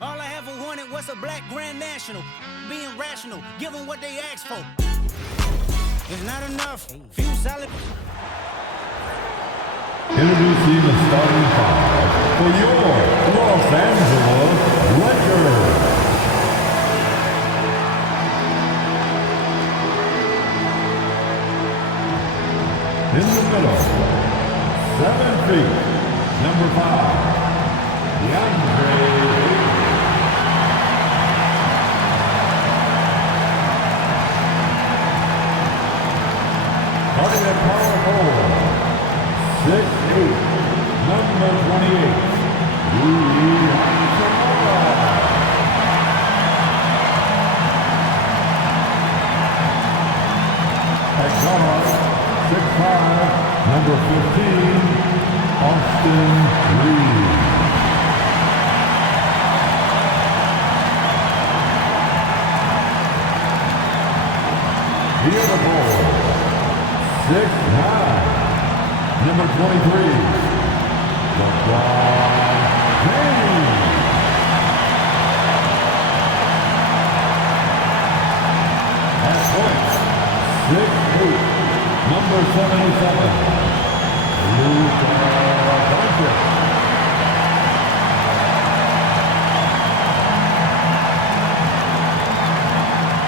All I ever wanted was a black Grand National. Being rational, give them what they asked for. It's not enough. Few solid. Introducing the starting five for your Los Angeles Lakers. In the middle, 7 feet, number 5, DeAndre. Starting at power forward, 6'8", number 28, Rui Hachimura. At guard, 6'5", number 15, Austin Reeves. Here the ball, 6'9", number 23, LeBron James. At point, 6'8", number 77, Luka Doncic.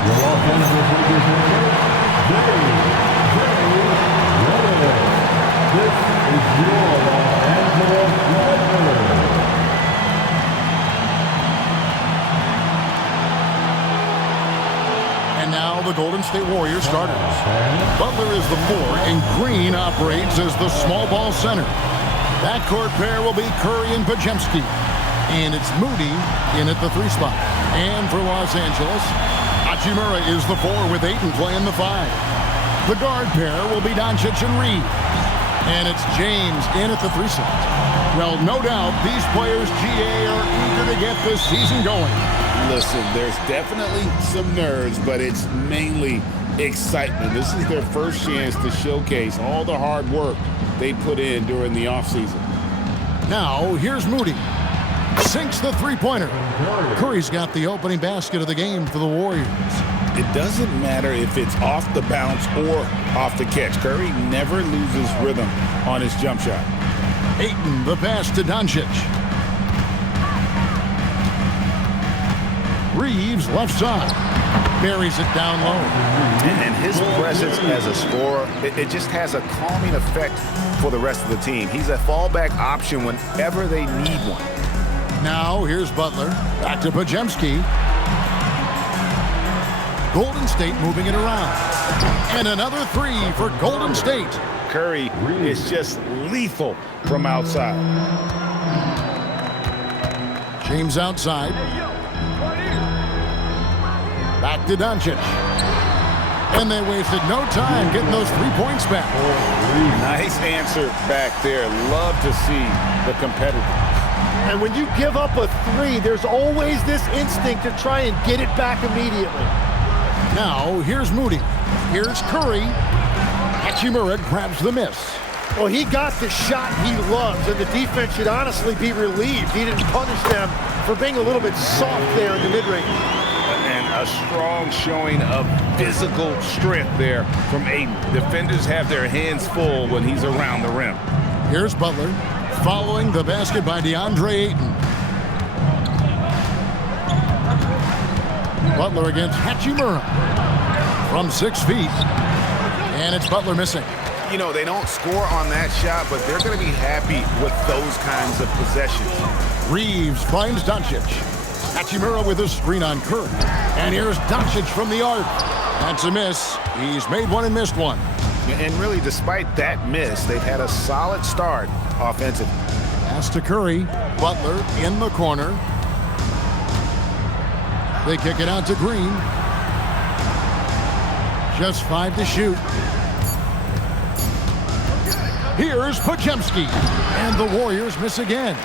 Your Los Angeles Lakers Redick. This is your Los Angeles Lakers. And now the Golden State Warriors starters. Butler is the 4, and Green operates as the small ball center. Backcourt pair will be Curry and Podziemski. And it's Moody in at the 3 spot. And for Los Angeles, Hachimura is the 4 with Ayton playing the 5. The guard pair will be Doncic and Reed. And it's James in at the 3 slot. Well, no doubt these players, GA, are eager to get this season going. Listen, there's definitely some nerves, but it's mainly excitement. This is their first chance to showcase all the hard work they put in during the offseason. Now, here's Moody. Sinks the three-pointer. Curry's got the opening basket of the game for the Warriors. It doesn't matter if it's off the bounce or off the catch. Curry never loses rhythm on his jump shot. Ayton, the pass to Doncic. Reeves, left side. Buries it down low. And his presence as a scorer, it just has a calming effect for the rest of the team. He's a fallback option whenever they need one. Now, here's Butler. Back to Podziemski. Golden State moving it around. And another 3 for Golden State. Curry is just lethal from outside. James outside. Back to Doncic. And they wasted no time getting those 3 points back. Nice answer back there. Love to see the competitor. And when you give up a 3, there's always this instinct to try and get it back immediately. Now, here's Moody. Here's Curry. Hachimura grabs the miss. Well, he got the shot he loves, and the defense should honestly be relieved. He didn't punish them for being a little bit soft there in the mid-range. And a strong showing of physical strength there from Ayton. Defenders have their hands full when he's around the rim. Here's Butler, following the basket by DeAndre Ayton. Butler against Hachimura from 6 feet. And it's Butler missing. You know, they don't score on that shot, but they're going to be happy with those kinds of possessions. Reeves finds Doncic. Hachimura with a screen on Curry. And here's Doncic from the arc. That's a miss. He's made one and missed one. And really, despite that miss, they've had a solid start offensively. Pass to Curry. Butler in the corner. They kick it out to Green. Just 5 to shoot. Here's Podziemski. And the Warriors miss again.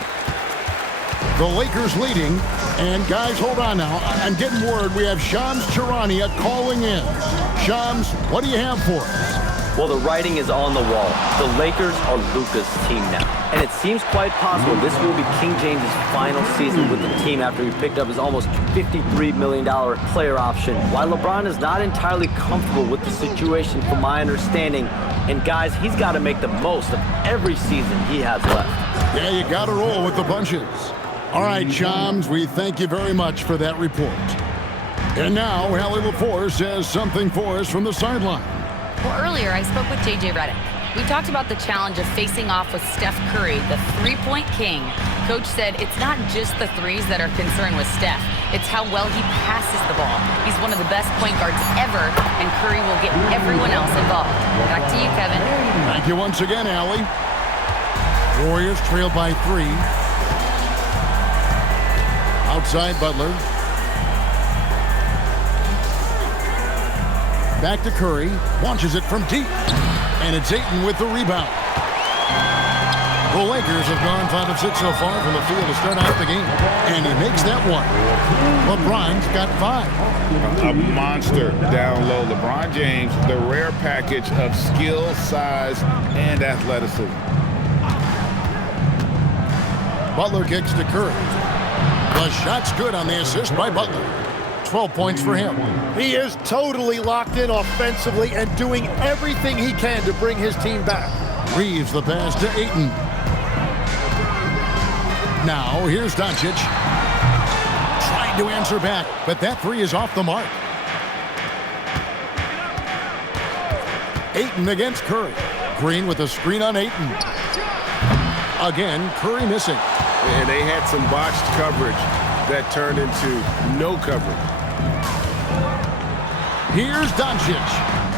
The Lakers leading. And guys, hold on now. I'm getting word we have Shams Charania calling in. Shams, what do you have for us? Well, the writing is on the wall. The Lakers are Luka's team now. And it seems quite possible this will be King James' final season with the team after he picked up his almost $53 million player option. While LeBron is not entirely comfortable with the situation from my understanding, and guys, he's got to make the most of every season he has left. Yeah, you got to roll with the punches. All right, Chams, we thank you very much for that report. And now, Hallie LaForce has something for us from the sideline. Well, earlier I spoke with J.J. Redick. We talked about the challenge of facing off with Steph Curry, the three-point king. Coach said it's not just the threes that are concerned with Steph. It's how well he passes the ball. He's one of the best point guards ever, and Curry will get everyone else involved. Back to you, Kevin. Thank you once again, Allie. Warriors trail by 3. Outside Butler. Back to Curry. Launches it from deep. And it's Ayton with the rebound. The Lakers have gone 5 of 6 so far from the field to start out the game. And he makes that one. LeBron's got 5. A monster down low. LeBron James, the rare package of skill, size, and athleticism. Butler kicks to Curry. The shot's good on the assist by Butler. 12 points for him. He is totally locked in offensively and doing everything he can to bring his team back. Reeves the pass to Ayton. Now, here's Doncic. Trying to answer back, but that 3 is off the mark. Ayton against Curry. Green with a screen on Ayton. Again, Curry missing. And they had some botched coverage that turned into no coverage. Here's Doncic.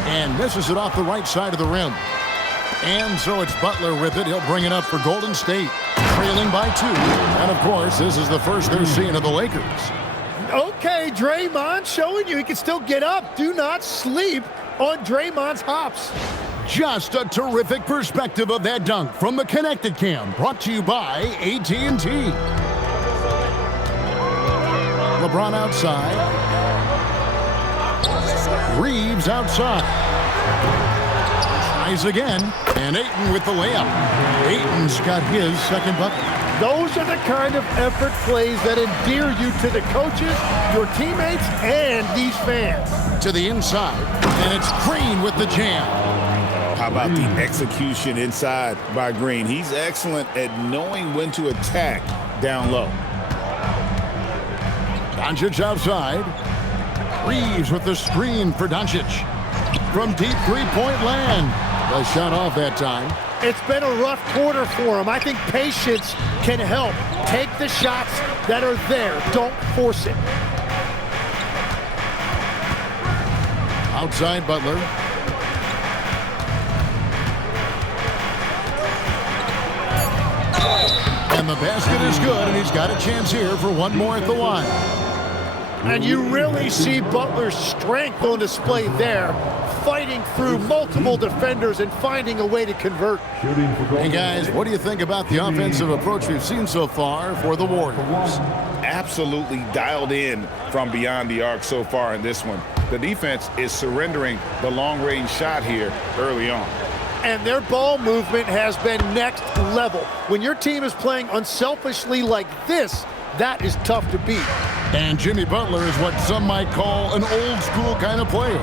And misses it off the right side of the rim. And so it's Butler with it. He'll bring it up for Golden State. Trailing by 2. And, of course, this is the first they're seeing of the Lakers. Okay, Draymond showing you he can still get up. Do not sleep on Draymond's hops. Just a terrific perspective of that dunk from the Connected Cam, brought to you by AT&T. LeBron outside. Reeves outside. Tries again, and Ayton with the layup. Ayton's got his second bucket. Those are the kind of effort plays that endear you to the coaches, your teammates, and these fans. To the inside, and it's Green with the jam. How about the execution inside by Green? He's excellent at knowing when to attack down low. Doncic outside. Reeves with the screen for Doncic. From deep three-point land. The shot off that time. It's been a rough quarter for him. I think patience can help. Take the shots that are there. Don't force it. Outside Butler. And the basket is good, and he's got a chance here for one more at the line. And you really see Butler's strength on display there, fighting through multiple defenders and finding a way to convert. Hey guys, what do you think about the offensive approach we've seen so far for the Warriors? Absolutely dialed in from beyond the arc so far in this one. The defense is surrendering the long-range shot here early on. And their ball movement has been next level. When your team is playing unselfishly like this, that is tough to beat. And Jimmy Butler is what some might call an old-school kind of player.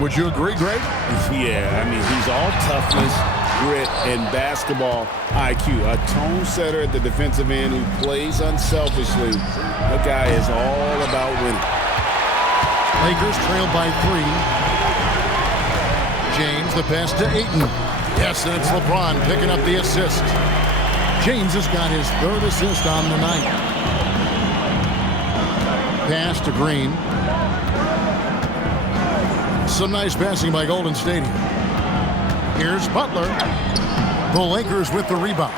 Would you agree, Greg? Yeah, I mean, he's all toughness, grit, and basketball IQ. A tone setter at the defensive end who plays unselfishly. That guy is all about winning. Lakers trail by 3. James, the pass to Ayton. Yes, and it's LeBron picking up the assist. James has got his 3rd assist on the night. Pass to Green. Some nice passing by Golden State. Here's Butler. The Lakers with the rebound.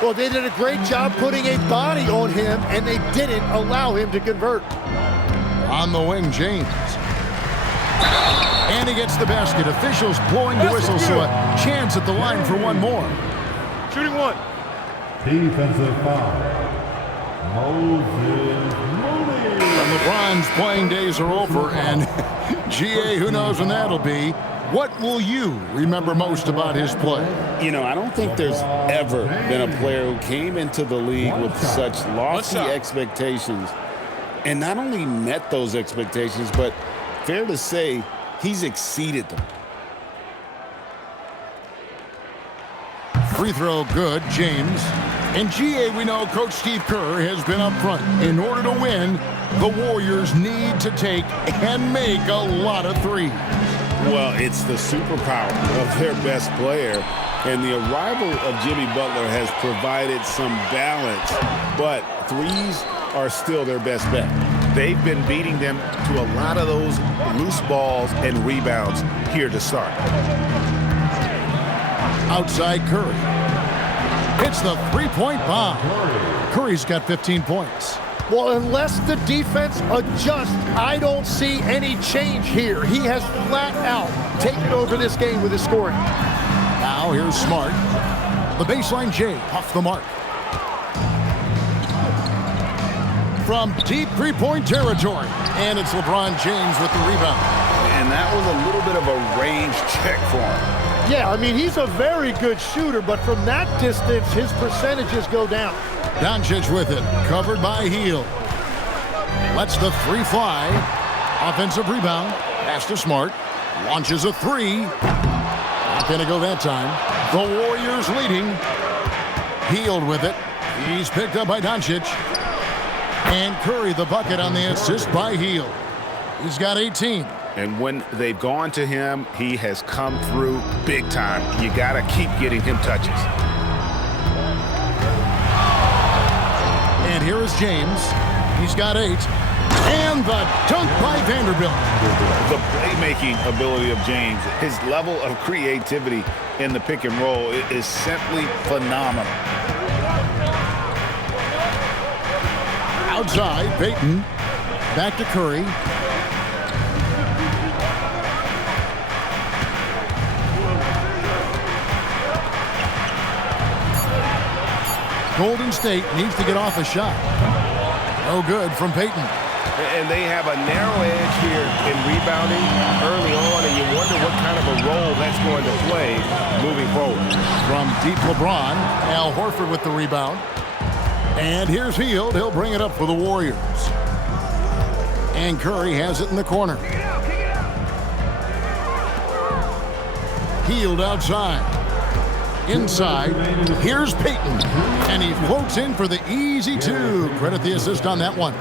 Well, they did a great job putting a body on him, and they didn't allow him to convert. On the wing, James. And he gets the basket. Officials blowing the whistle, so a chance at the line for one more. Shooting one. Defensive foul. Moses Moody. And LeBron's playing days are over, and GA, who knows when that'll be. What will you remember most about his play? You know, I don't think there's ever been a player who came into the league with such lofty expectations and not only met those expectations, but fair to say, he's exceeded them. Free throw good, James. In GA, we know Coach Steve Kerr has been up front. In order to win, the Warriors need to take and make a lot of threes. Well, it's the superpower of their best player, and the arrival of Jimmy Butler has provided some balance, but threes are still their best bet. They've been beating them to a lot of those loose balls and rebounds here to start. Outside Curry. It's the three-point bomb. Curry's got 15 points. Well, unless the defense adjusts, I don't see any change here. He has flat out taken over this game with his scoring. Now here's Smart. The baseline J off the mark. From deep three-point territory. And it's LeBron James with the rebound. And that was a little bit of a range check for him. Yeah, I mean, he's a very good shooter, but from that distance, his percentages go down. Doncic with it, covered by Hield. Lets the three fly. Offensive rebound. Pass to Smart. Launches a three. Not going to go that time. The Warriors leading. Hield with it. He's picked up by Doncic. And Curry the bucket on the assist by Hield. He's got 18. And when they've gone to him, he has come through big time. You got to keep getting him touches. And here is James. He's got 8. And the dunk by Vanderbilt. The playmaking ability of James, his level of creativity in the pick and roll is simply phenomenal. Outside, Payton. Back to Curry. Golden State needs to get off a shot. No good from Payton. And they have a narrow edge here in rebounding early on, and you wonder what kind of a role that's going to play moving forward. From deep LeBron, Al Horford with the rebound. And here's Hield. He'll bring it up for the Warriors. And Curry has it in the corner. Hield outside. Inside, here's Payton, and he floats in for the easy two. Credit the assist on that one.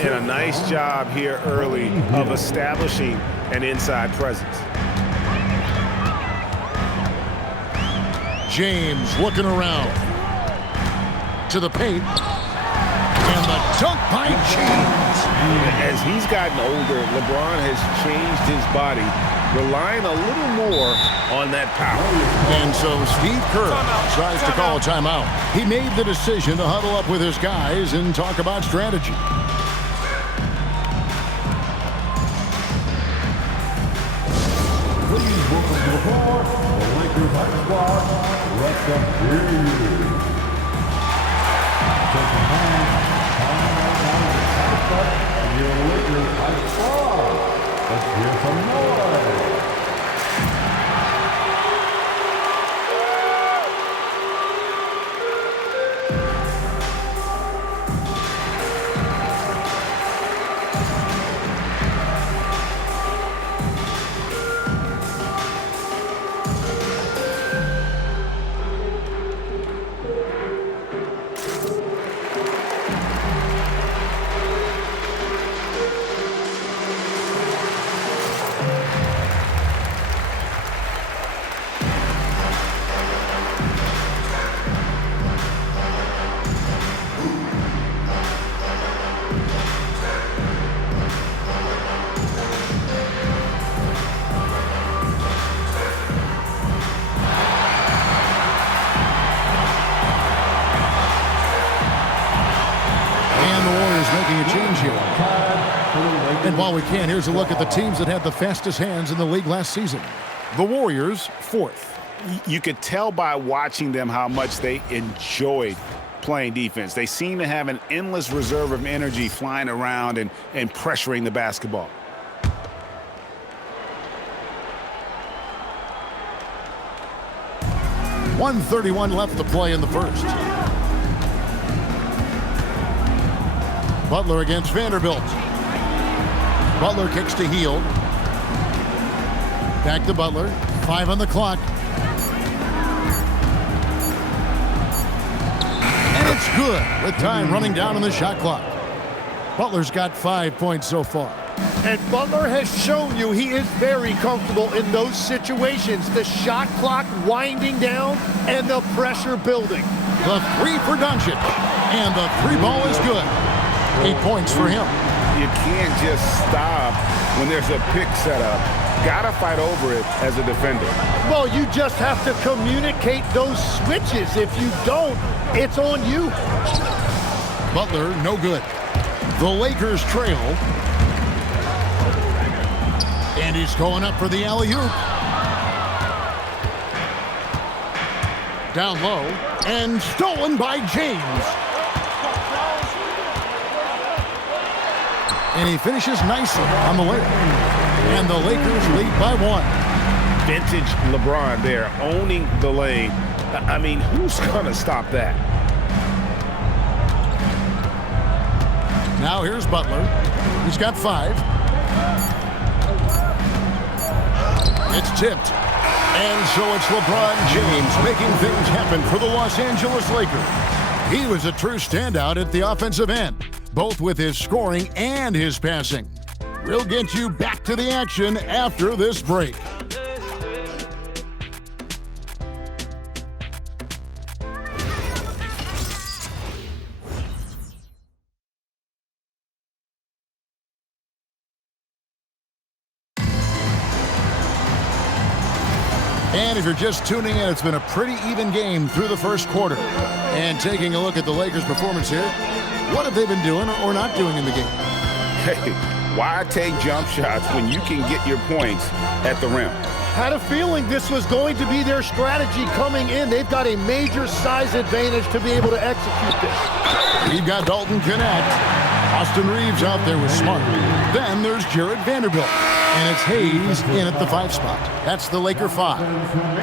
And a nice job here early of establishing an inside presence. James looking around to the paint, and the dunk by James. As he's gotten older, LeBron has changed his body, relying a little more on that power. And so Steve Kerr tries to call a timeout. He made the decision to huddle up with his guys and talk about strategy. Please welcome to the floor, the Lakers high squad, Russia Breeze. Taking time right now to pass up your Lakers high squad. Let's hear some noise. Making a change here. And while we can, here's a look at the teams that had the fastest hands in the league last season. The Warriors, 4th. You could tell by watching them how much they enjoyed playing defense. They seem to have an endless reserve of energy flying around and pressuring the basketball. 1:31 left to play in the first. Butler against Vanderbilt. Butler kicks to Hield. Back to Butler. 5 on the clock. And it's good with time running down on the shot clock. Butler's got 5 points so far. And Butler has shown you he is very comfortable in those situations. The shot clock winding down and the pressure building. The three for Doncic. And the three ball is good. 8 points for him. You can't just stop when there's a pick set up. Gotta fight over it as a defender. Well, you just have to communicate those switches. If you don't, it's on you. Butler, no good. The Lakers trail. And he's going up for the alley-oop. Down low. And stolen by James. And he finishes nicely on the layup. And the Lakers lead by 1. Vintage LeBron there, owning the lane. I mean, who's gonna stop that? Now here's Butler. He's got 5. It's tipped. And so it's LeBron James making things happen for the Los Angeles Lakers. He was a true standout at the offensive end, both with his scoring and his passing. We'll get you back to the action after this break. And if you're just tuning in, it's been a pretty even game through the first quarter. And taking a look at the Lakers' performance here, what have they been doing or not doing in the game? Hey, why take jump shots when you can get your points at the rim? Had a feeling this was going to be their strategy coming in. They've got a major size advantage to be able to execute this. We've got Dalton Knecht. Austin Reeves out there with Smart. Then there's Jared Vanderbilt. And it's Hayes in at the 5 spot. That's the Laker 5.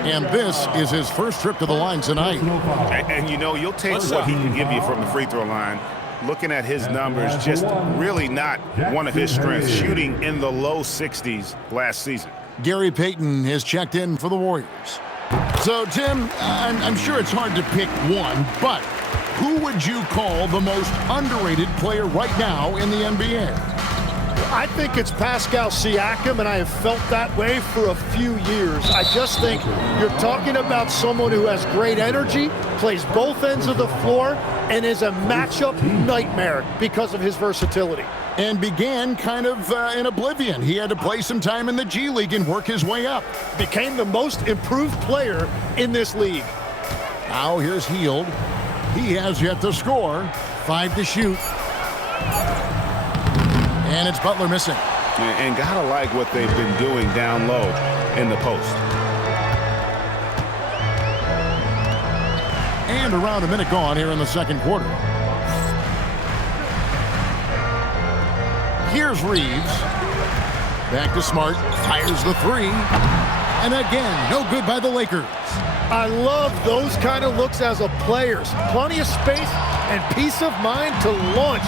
And this is his first trip to the line tonight. And you know, you'll take what he can give you from the free throw line. Looking at his numbers, just really not one of his strengths, shooting in the low 60s last season. Gary Payton has checked in for the Warriors. So, Tim, I'm sure it's hard to pick one, but who would you call the most underrated player right now in the NBA? I think it's Pascal Siakam, and I have felt that way for a few years. I just think you're talking about someone who has great energy, plays both ends of the floor, and is a matchup nightmare because of his versatility. And began kind of in oblivion. He had to play some time in the G League and work his way up. Became the most improved player in this league. Now here's Hield. He has yet to score. 5 to shoot. And it's Butler missing. And gotta like what they've been doing down low in the post. And around a minute gone here in the second quarter. Here's Reeves. Back to Smart. Fires the 3. And again, no good by the Lakers. I love those kind of looks as a player. Plenty of space and peace of mind to launch.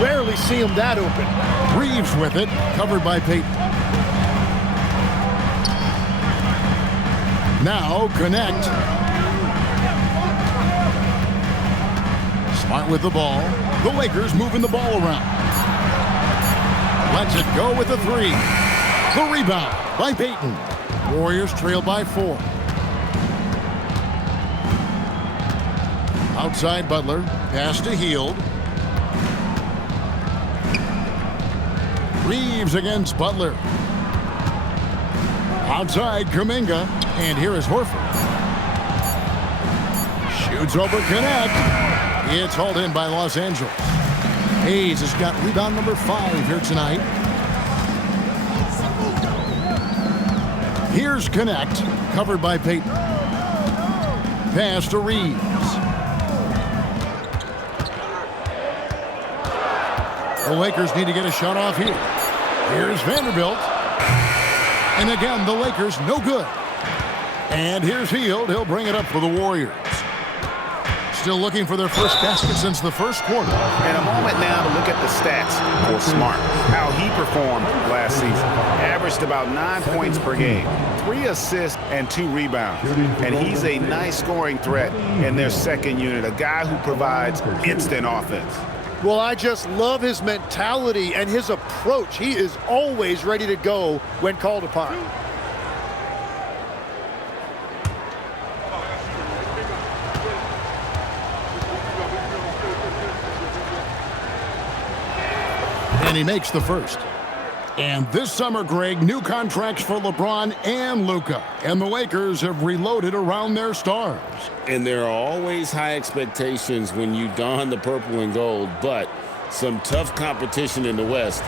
Rarely see him that open. Reeves with it, covered by Payton. Now Knecht. Smart with the ball. The Lakers moving the ball around. Lets it go with the 3. The rebound by Payton. Warriors trail by 4. Outside Butler. Pass to Hield. Reeves against Butler. Outside Kuminga. And here is Horford. Shoots over Knecht. It's hauled in by Los Angeles. Hayes has got rebound number 5 here tonight. Here's Knecht, covered by Payton. Pass to Reeves. The Lakers need to get a shot off here. Here's Vanderbilt. And again, the Lakers no good. And here's Hield. He'll bring it up for the Warriors. Still looking for their first basket since the first quarter. And a moment now to look at the stats for Smart. How he performed last season. Averaged about 9 points per game, 3 assists and 2 rebounds. And he's a nice scoring threat in their second unit, a guy who provides instant offense. Well, I just love his mentality and his approach. He is always ready to go when called upon. And he makes the first. And this summer, Greg, new contracts for LeBron and Luka. And the Lakers have reloaded around their stars. And there are always high expectations when you don the purple and gold, but some tough competition in the West.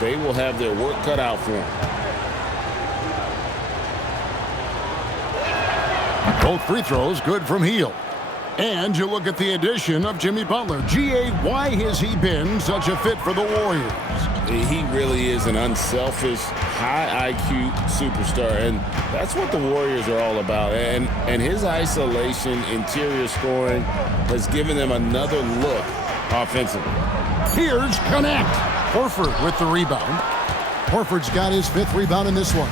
They will have their work cut out for them. Both free throws good from Hield. And you look at the addition of Jimmy Butler. G.A., why has he been such a fit for the Warriors? He really is an unselfish, high IQ superstar, and that's what the Warriors are all about. And his isolation, interior scoring has given them another look offensively. Here's Connect. Horford with the rebound. Horford's got his 5th rebound in this one.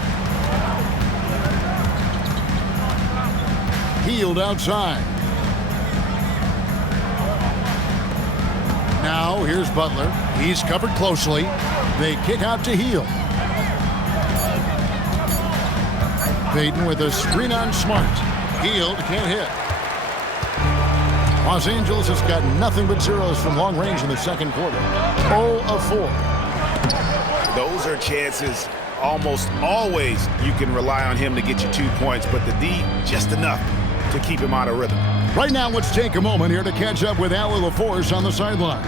Hield outside. Now here's Butler. He's covered closely. They kick out to Hield. Payton with a screen on Smart. Hield can't hit. Los Angeles has got nothing but zeros from long range in the second quarter. 0 of 4. Those are chances almost always you can rely on him to get you 2 points, but the D just enough to keep him out of rhythm. Right now, let's take a moment here to catch up with Allie LaForce on the sidelines.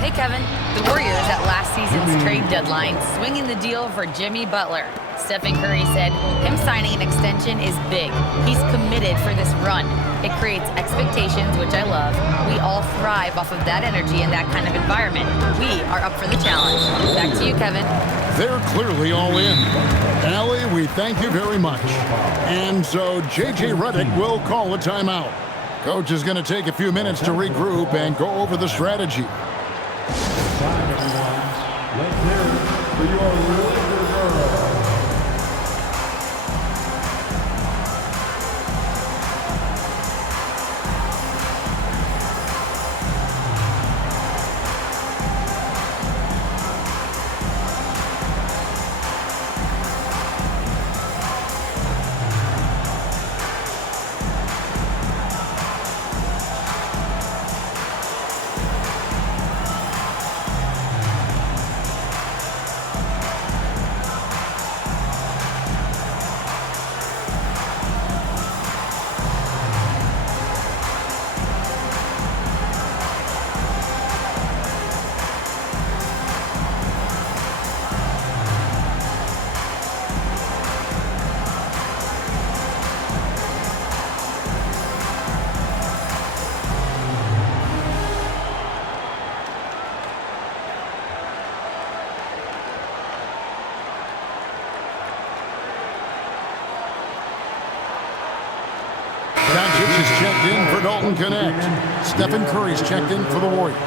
Hey, Kevin. The Warriors at last season's trade deadline swinging the deal for Jimmy Butler. Stephen Curry said him signing an extension is big. He's committed for this run. It creates expectations, which I love. We all thrive off of that energy and that kind of environment. We are up for the challenge. Back to you, Kevin. They're clearly all in. Allie, we thank you very much. And so J.J. Redick will call a timeout. Coach is going to take a few minutes to regroup and go over the strategy. Let's hear it for your Lakers girls. Doncic is checked in for Dalton Connect. Stephen Curry's checked in for the Warriors.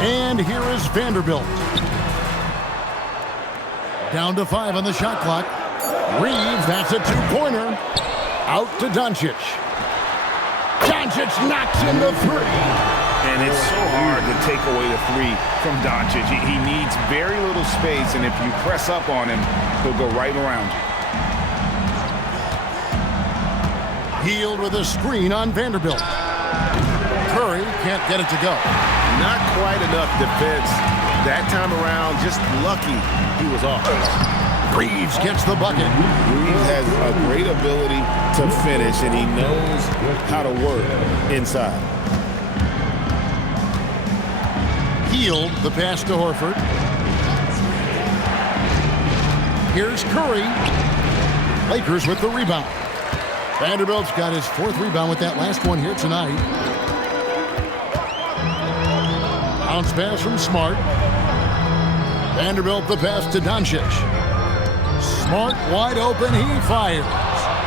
And here is Vanderbilt. Down to 5 on the shot clock. Reeves, that's a 2-pointer. Out to Doncic. Doncic knocks in the 3. And it's so hard to take away the 3 from Doncic. He needs very little space, and if you press up on him, he'll go right around you. Hield with a screen on Vanderbilt. Curry can't get it to go. Not quite enough defense that time around. Just lucky he was off. Reeves gets the bucket. Reeves has a great ability to finish, and he knows how to work inside. Hield, the pass to Horford. Here's Curry. Lakers with the rebound. Vanderbilt's got his 4th rebound with that last one here tonight. Bounce pass from Smart. Vanderbilt the pass to Doncic. Smart wide open. He fires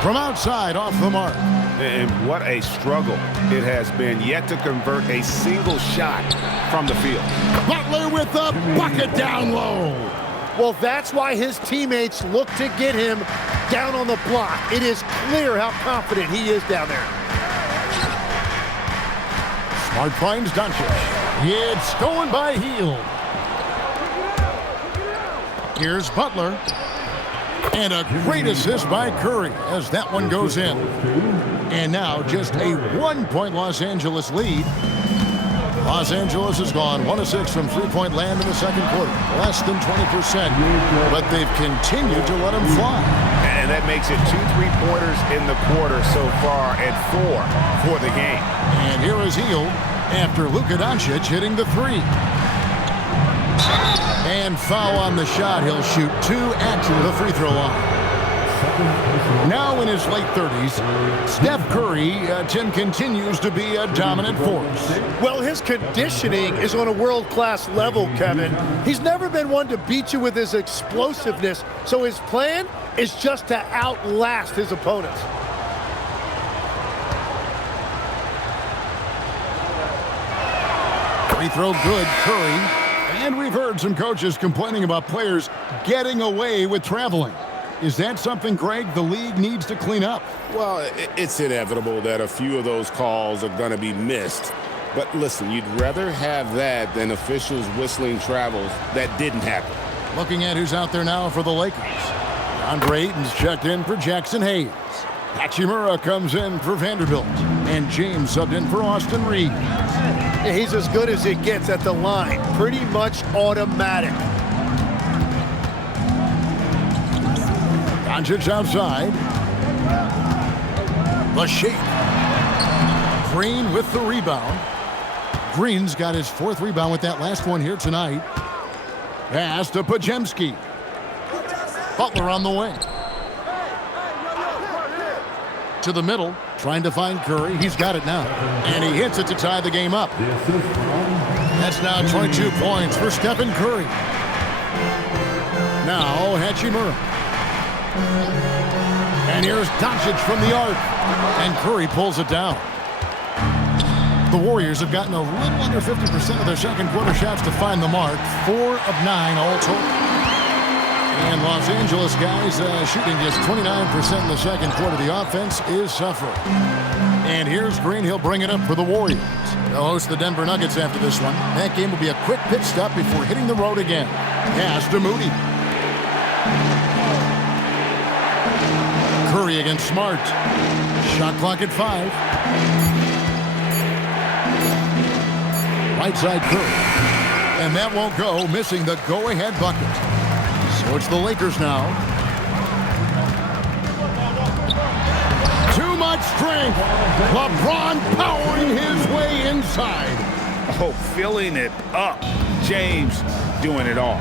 from outside off the mark. And what a struggle it has been yet to convert a single shot from the field. Butler with the bucket down low. Well, that's why his teammates look to get him down on the block. It is clear how confident he is down there. Smart finds Doncic. It's stolen by Hield. Here's Butler. And a great assist by Curry as that one goes in. And now just a 1-point Los Angeles lead. Los Angeles has gone 1 of 6 from three-point land in the second quarter. Less than 20%, but they've continued to let them fly. And that makes it 2 3-pointers in the quarter so far and 4 for the game. And here is Hield after Luka Doncic hitting the 3. And foul on the shot. He'll shoot 2 at the free throw line. Now in his late 30s, Steph Curry, Tim, continues to be a dominant force. Well, his conditioning is on a world-class level, Kevin. He's never been one to beat you with his explosiveness, so his plan is just to outlast his opponents. Free throw good, Curry. And we've heard some coaches complaining about players getting away with traveling. Is that something, Greg, the league needs to clean up? Well, it's inevitable that a few of those calls are going to be missed. But listen, you'd rather have that than officials whistling travels that didn't happen. Looking at who's out there now for the Lakers. DeAndre Ayton's checked in for Jackson Hayes. Hachimura comes in for Vanderbilt. And James subbed in for Austin Reeves. He's as good as it gets at the line. Pretty much automatic. Doncic outside. The shake. Green with the rebound. Green's got his 4th rebound with that last one here tonight. Pass to Podziemski. Butler on the wing. To the middle, trying to find Curry. He's got it now. And he hits it to tie the game up. That's now 22 points for Stephen Curry. Now Hachimura. And here's Doncic from the arc. And Curry pulls it down. The Warriors have gotten a little under 50% of their second quarter shots to find the mark. 4 of 9 all total. And Los Angeles guys shooting just 29% in the second quarter. The offense is suffering. And here's Green. He'll bring it up for the Warriors. They'll host the Denver Nuggets after this one. That game will be a quick pit stop before hitting the road again. Pass to Moody. Curry against Smart. Shot clock at 5. Right side Curry. And that won't go, missing the go-ahead bucket. So it's the Lakers now. Too much strength. LeBron powering his way inside. Oh, filling it up. James doing it all.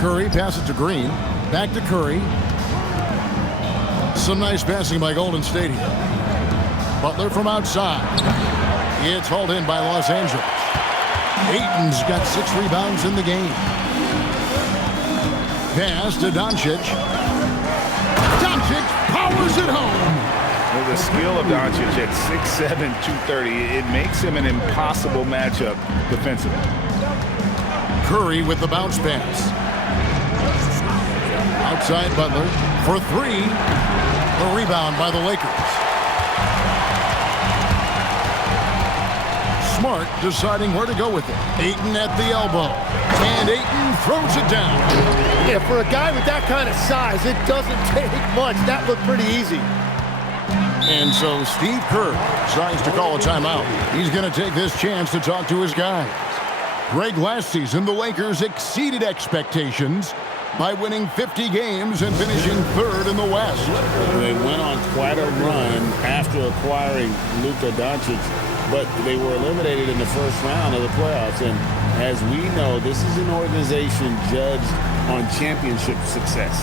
Curry passes to Green. Back to Curry. Some nice passing by Golden State here. Butler from outside. It's hauled in by Los Angeles. Ayton's got 6 rebounds in the game. Pass to Doncic. Doncic powers it home. Well, the skill of Doncic at 6'7", 230, it makes him an impossible matchup defensively. Curry with the bounce pass. Outside Butler for 3. The rebound by the Lakers. Smart deciding where to go with it. Ayton at the elbow. And Ayton throws it down. Yeah, for a guy with that kind of size, it doesn't take much. That looked pretty easy. And so Steve Kerr decides to call a timeout. He's going to take this chance to talk to his guys. Greg, last season, the Lakers exceeded expectations by winning 50 games and finishing 3rd in the West. They went on quite a run after acquiring Luka Doncic. but they were eliminated in the first round of the playoffs. And as we know, this is an organization judged on championship success.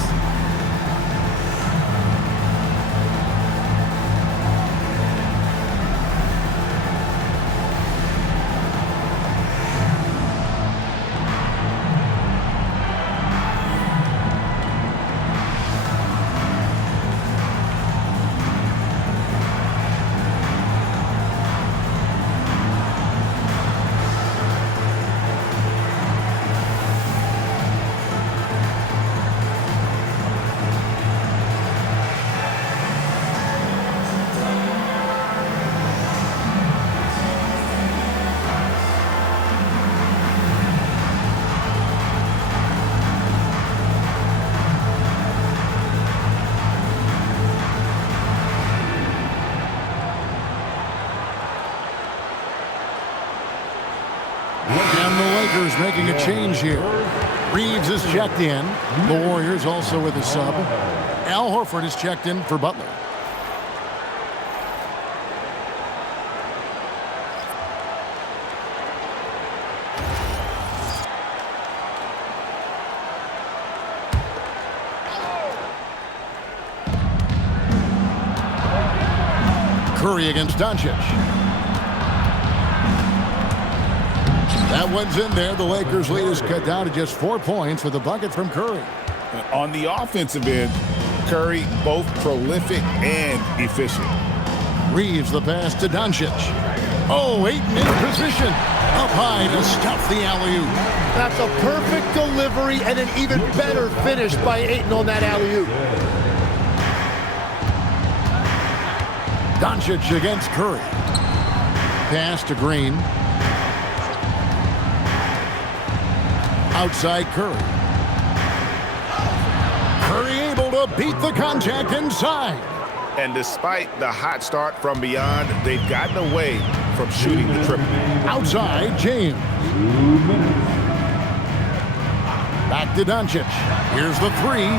And the Lakers making a change here. Reeves is checked in. The Warriors also with a sub. Al Horford is checked in for Butler. Curry against Doncic. That one's in there. The Lakers' lead is cut down to just 4 points with a bucket from Curry. On the offensive end, Curry both prolific and efficient. Reeves the pass to Doncic. Oh, Ayton in position. Up high to stuff the alley-oop. That's a perfect delivery and an even better finish by Ayton on that alley-oop. Doncic against Curry. Pass to Green. Outside Curry. Curry able to beat the contact inside. And despite the hot start from beyond, they've gotten away from shooting the triple. Outside James. Back to Doncic. Here's the three.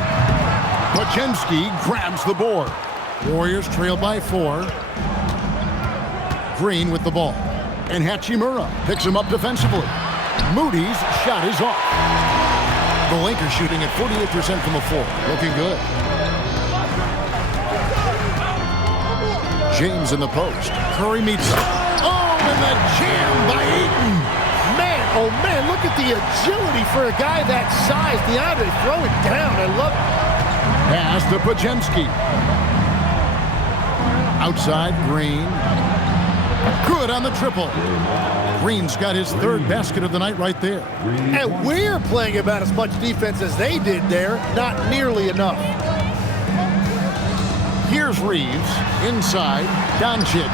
Podziemski grabs the board. Warriors trail by 4. Green with the ball. And Hachimura picks him up defensively. Moody's shot is off. The Lakers shooting at 48% from the floor. Looking good. James in the post. Curry meets him. Oh, and the jam by Ayton. Man, oh man, look at the agility for a guy that size. DeAndre, throw it down. I love it. Pass to Podziemski. Outside Green. Good on the triple. Green's got his 3rd basket of the night right there. And we're playing about as much defense as they did there. Not nearly enough. Here's Reeves. Inside. Doncic.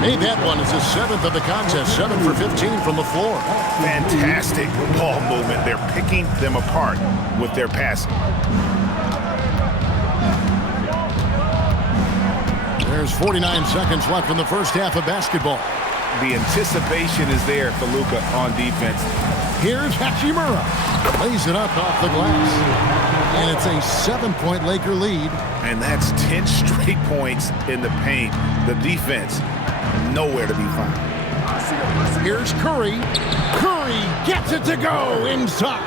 Made that one as his 7th of the contest. 7 for 15 from the floor. Fantastic ball movement. They're picking them apart with their passing. There's 49 seconds left in the first half of basketball. The anticipation is there for Luka on defense. Here's Hachimura. Lays it up off the glass. And it's a 7-point Laker lead. And that's 10 straight points in the paint. The defense, nowhere to be found. Here's Curry. Curry gets it to go inside.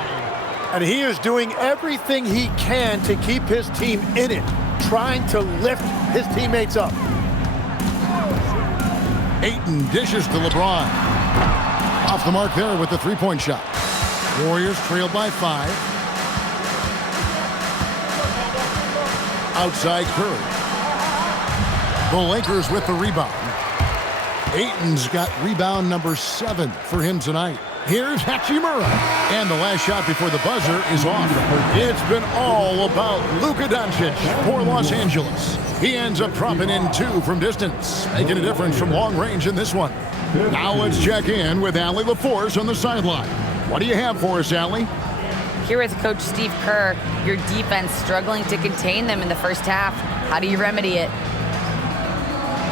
And he is doing everything he can to keep his team in it, trying to lift his teammates up. Ayton dishes to LeBron. Off the mark there with the 3-point shot. Warriors trail by 5. Outside Curry. The Lakers with the rebound. Ayton's got rebound number 7 for him tonight. Here's Hachimura. And the last shot before the buzzer is off. It's been all about Luka Doncic for Los Angeles. He ends up dropping in 2 from distance, making a difference from long range in this one. Now let's check in with Allie LaForce on the sideline. What do you have for us, Allie? Here with Coach Steve Kerr, your defense struggling to contain them in the first half. How do you remedy it?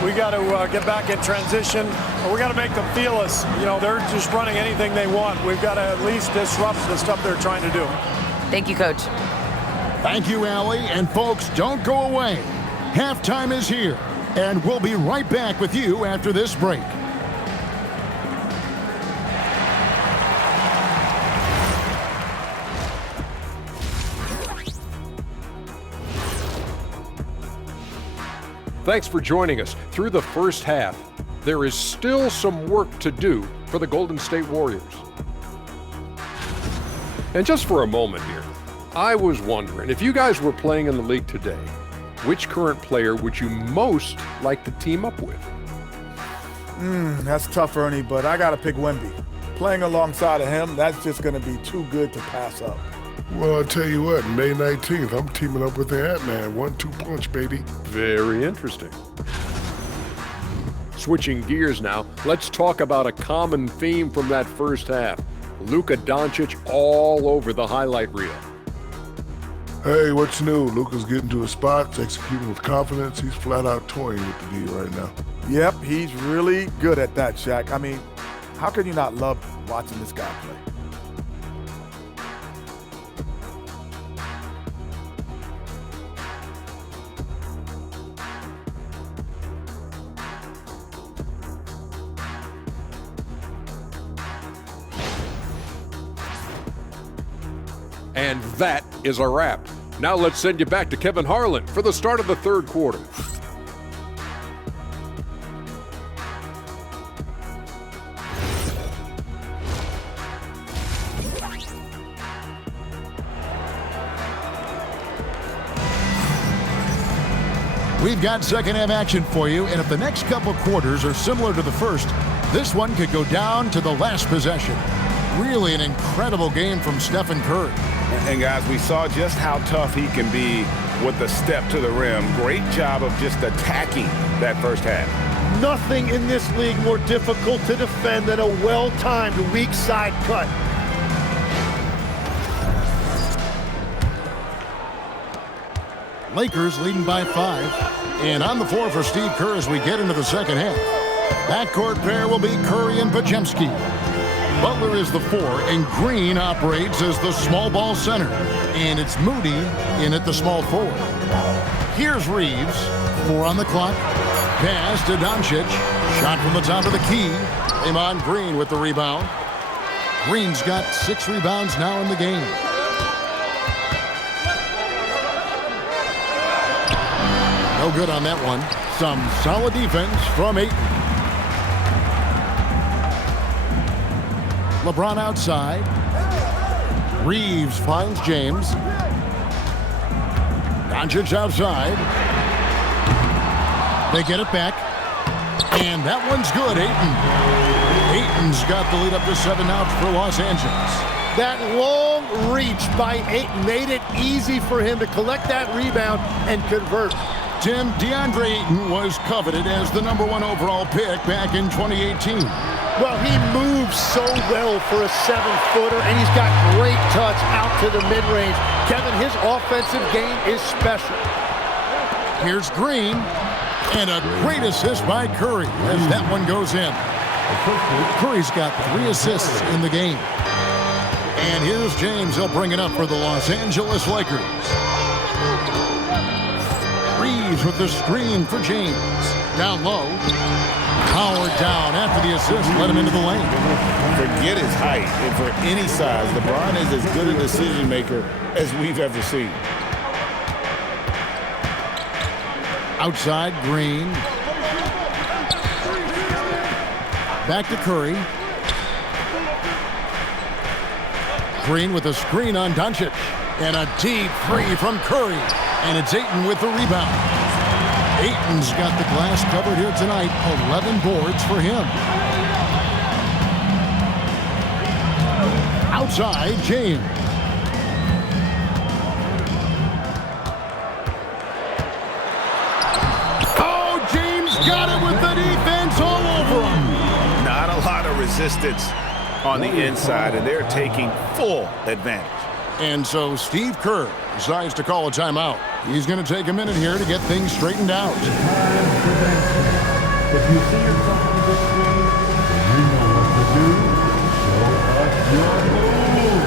We got to get back in transition. We got to make them feel us. You know, they're just running anything they want. We've got to at least disrupt the stuff they're trying to do. Thank you, Coach. Thank you, Allie. And folks, don't go away. Halftime is here, and we'll be right back with you after this break. Thanks for joining us. Through the first half, there is still some work to do for the Golden State Warriors. And just for a moment here, I was wondering, if you guys were playing in the league today, which current player would you most like to team up with? That's tough, Ernie, but I got to pick Wemby. Playing alongside of him, that's just going to be too good to pass up. Well, I'll tell you what, May 19th, I'm teaming up with the Ant-Man. 1-2 punch, baby. Very interesting. Switching gears now, let's talk about a common theme from that first half. Luka Doncic all over the highlight reel. Hey, what's new? Luka's getting to his spots, executing with confidence. He's flat out toying with the D right now. Yep, he's really good at that, Shaq. I mean, how can you not love watching this guy play? And that is a wrap. Now let's send you back to Kevin Harlan for the start of the third quarter. We've got second half action for you, and if the next couple quarters are similar to the first, this one could go down to the last possession. Really an incredible game from Stephen Curry. And guys, we saw just how tough he can be with the step to the rim. Great job of just attacking that first half. Nothing in this league more difficult to defend than a well-timed weak side cut. Lakers leading by 5. And on the floor for Steve Kerr as we get into the second half. Backcourt pair will be Curry and Podziemski. Butler is the 4, and Green operates as the small ball center. And it's Moody in at the small forward. Here's Reeves, 4 on the clock. Pass to Doncic. Shot from the top of the key. Draymond Green with the rebound. Green's got 6 rebounds now in the game. No good on that one. Some solid defense from Ayton. LeBron outside. Reeves finds James. Doncic outside. They get it back. And that one's good, Ayton. Ayton's got the lead up to 7 outs for Los Angeles. That long reach by Ayton made it easy for him to collect that rebound and convert. Tim, DeAndre Ayton was coveted as the #1 overall pick back in 2018. Well, he moves so well for a 7-footer, and he's got great touch out to the mid-range. Kevin, his offensive game is special. Here's Green, and a great assist by Curry as that one goes in. Curry's got 3 assists in the game. And here's James. He'll bring it up for the Los Angeles Lakers. Reeves with the screen for James. Down low. Howard down after the assist. Let him into the lane. Forget his height. And for any size, LeBron is as good a decision maker as we've ever seen. Outside, Green. Back to Curry. Green with a screen on Doncic. And a deep 3 from Curry. And it's Ayton with the rebound. Ayton's got the glass covered here tonight. 11 boards for him. Outside, James. Oh, James got it with the defense all over him. Not a lot of resistance on the inside, and they're taking full advantage. And so Steve Kerr decides to call a timeout. He's going to take a minute here to get things straightened out. If you see yourself on the screen, you know what to do. Show us your move.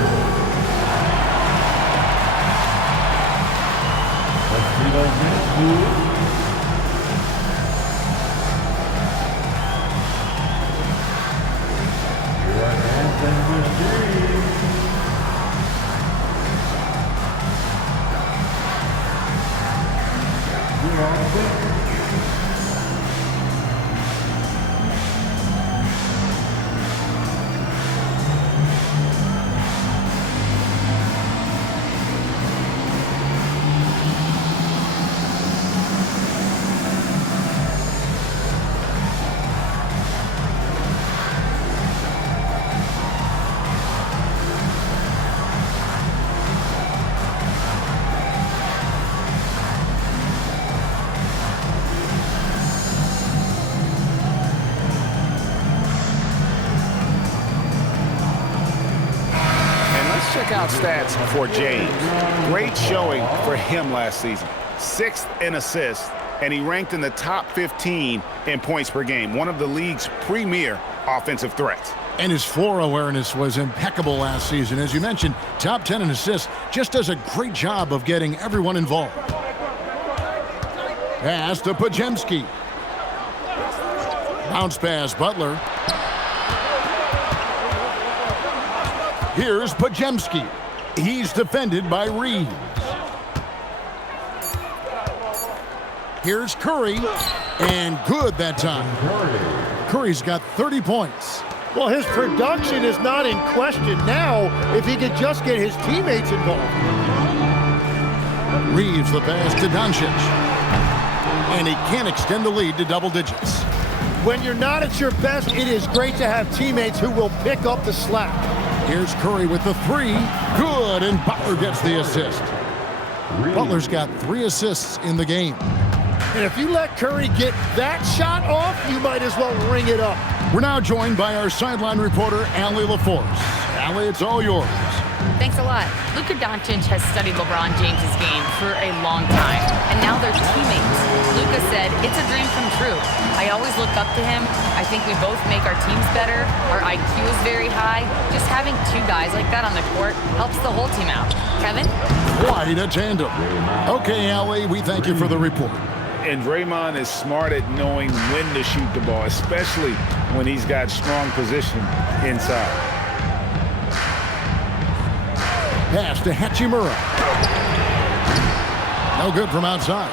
Let's see those next moves. Here are Anthony Machine. You're all good. about stats for James. Great showing for him last season. 6th in assists, and he ranked in the top 15 in points per game, one of the league's premier offensive threats. And his floor awareness was impeccable last season. As you mentioned, top 10 in assists, just does a great job of getting everyone involved. Pass to Podziemski. Bounce pass, Butler. Here's Podziemski. He's defended by Reeves. Here's Curry, and good that time. Curry's got 30 points. Well, his production is not in question now if he could just get his teammates involved. Reeves the pass to Doncic. And he can't extend the lead to double digits. When you're not at your best, it is great to have teammates who will pick up the slack. Here's Curry with the three. Good, and Butler gets the assist. Butler's got 3 assists in the game. And if you let Curry get that shot off, you might as well ring it up. We're now joined by our sideline reporter, Allie LaForce. Allie, it's all yours. Thanks a lot. Luka Doncic has studied LeBron James' game for a long time, and now they're teammates. Luka said, "It's a dream come true. I always look up to him. I think we both make our teams better. Our IQ is very high. Just having 2 guys like that on the court helps the whole team out." Kevin? Quite a tandem. Okay, Allie, we thank you for the report. And Draymond is smart at knowing when to shoot the ball, especially when he's got strong position inside. Pass to Hachimura. No good from outside.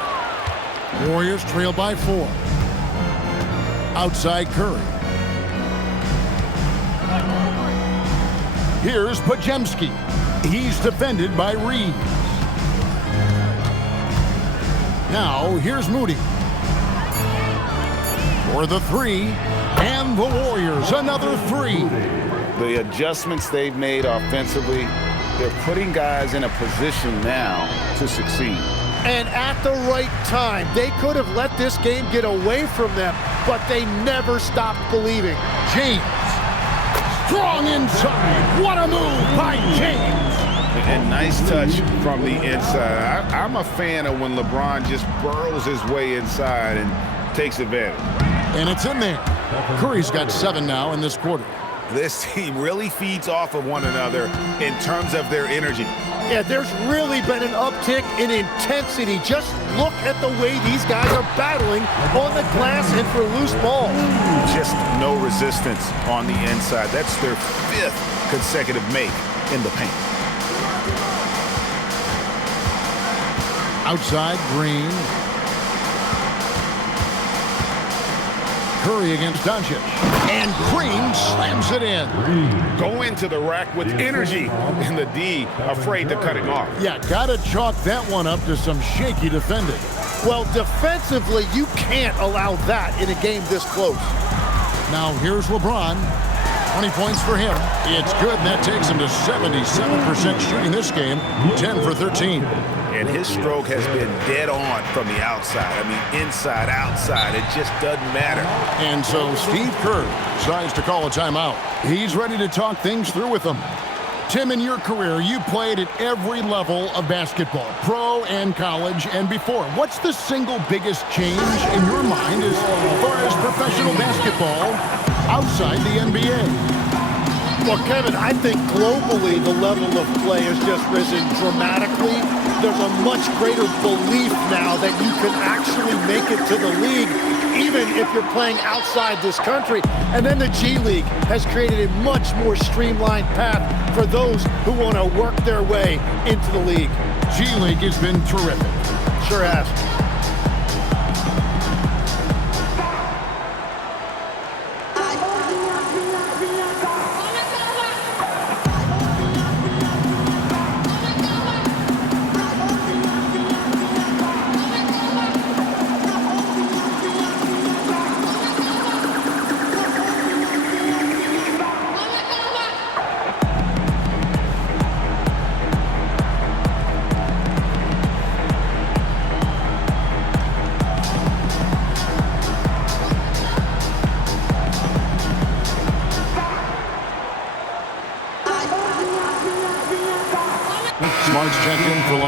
Warriors trail by 4. Outside Curry. Here's Podziemski. He's defended by Reeves. Now, here's Moody. For the 3, and the Warriors, another 3. The adjustments they've made offensively, they're putting guys in a position now to succeed. And at the right time, they could have let this game get away from them, but they never stopped believing. James, strong inside. What a move by James. And nice touch from the inside. I'm a fan of when LeBron just burrows his way inside and takes advantage. And it's in there. Curry's got 7 now in this quarter. This team really feeds off of one another in terms of their energy. Yeah, there's really been an uptick in intensity. Just look at the way these guys are battling on the glass and for loose balls. Just no resistance on the inside. That's their 5th consecutive make in the paint. Outside, Green. Curry against Doncic. And Green slams it in. Go into the rack with energy, and the D afraid to cut him off. Yeah, gotta chalk that one up to some shaky defending. Well, defensively, you can't allow that in a game this close. Now here's LeBron. 20 points for him. It's good, and that takes him to 77% shooting this game. 10 for 13. And his stroke has been dead on from the outside. I mean, inside, outside, it just doesn't matter. And so Steve Kerr decides to call a timeout. He's ready to talk things through with them. Tim, in your career, you played at every level of basketball, pro and college and before. What's the single biggest change in your mind as far as professional basketball outside the NBA? Well, Kevin, I think globally the level of play has just risen dramatically. There's a much greater belief now that you can actually make it to the league, even if you're playing outside this country. And then the G League has created a much more streamlined path for those who want to work their way into the league. G League has been terrific. Sure has.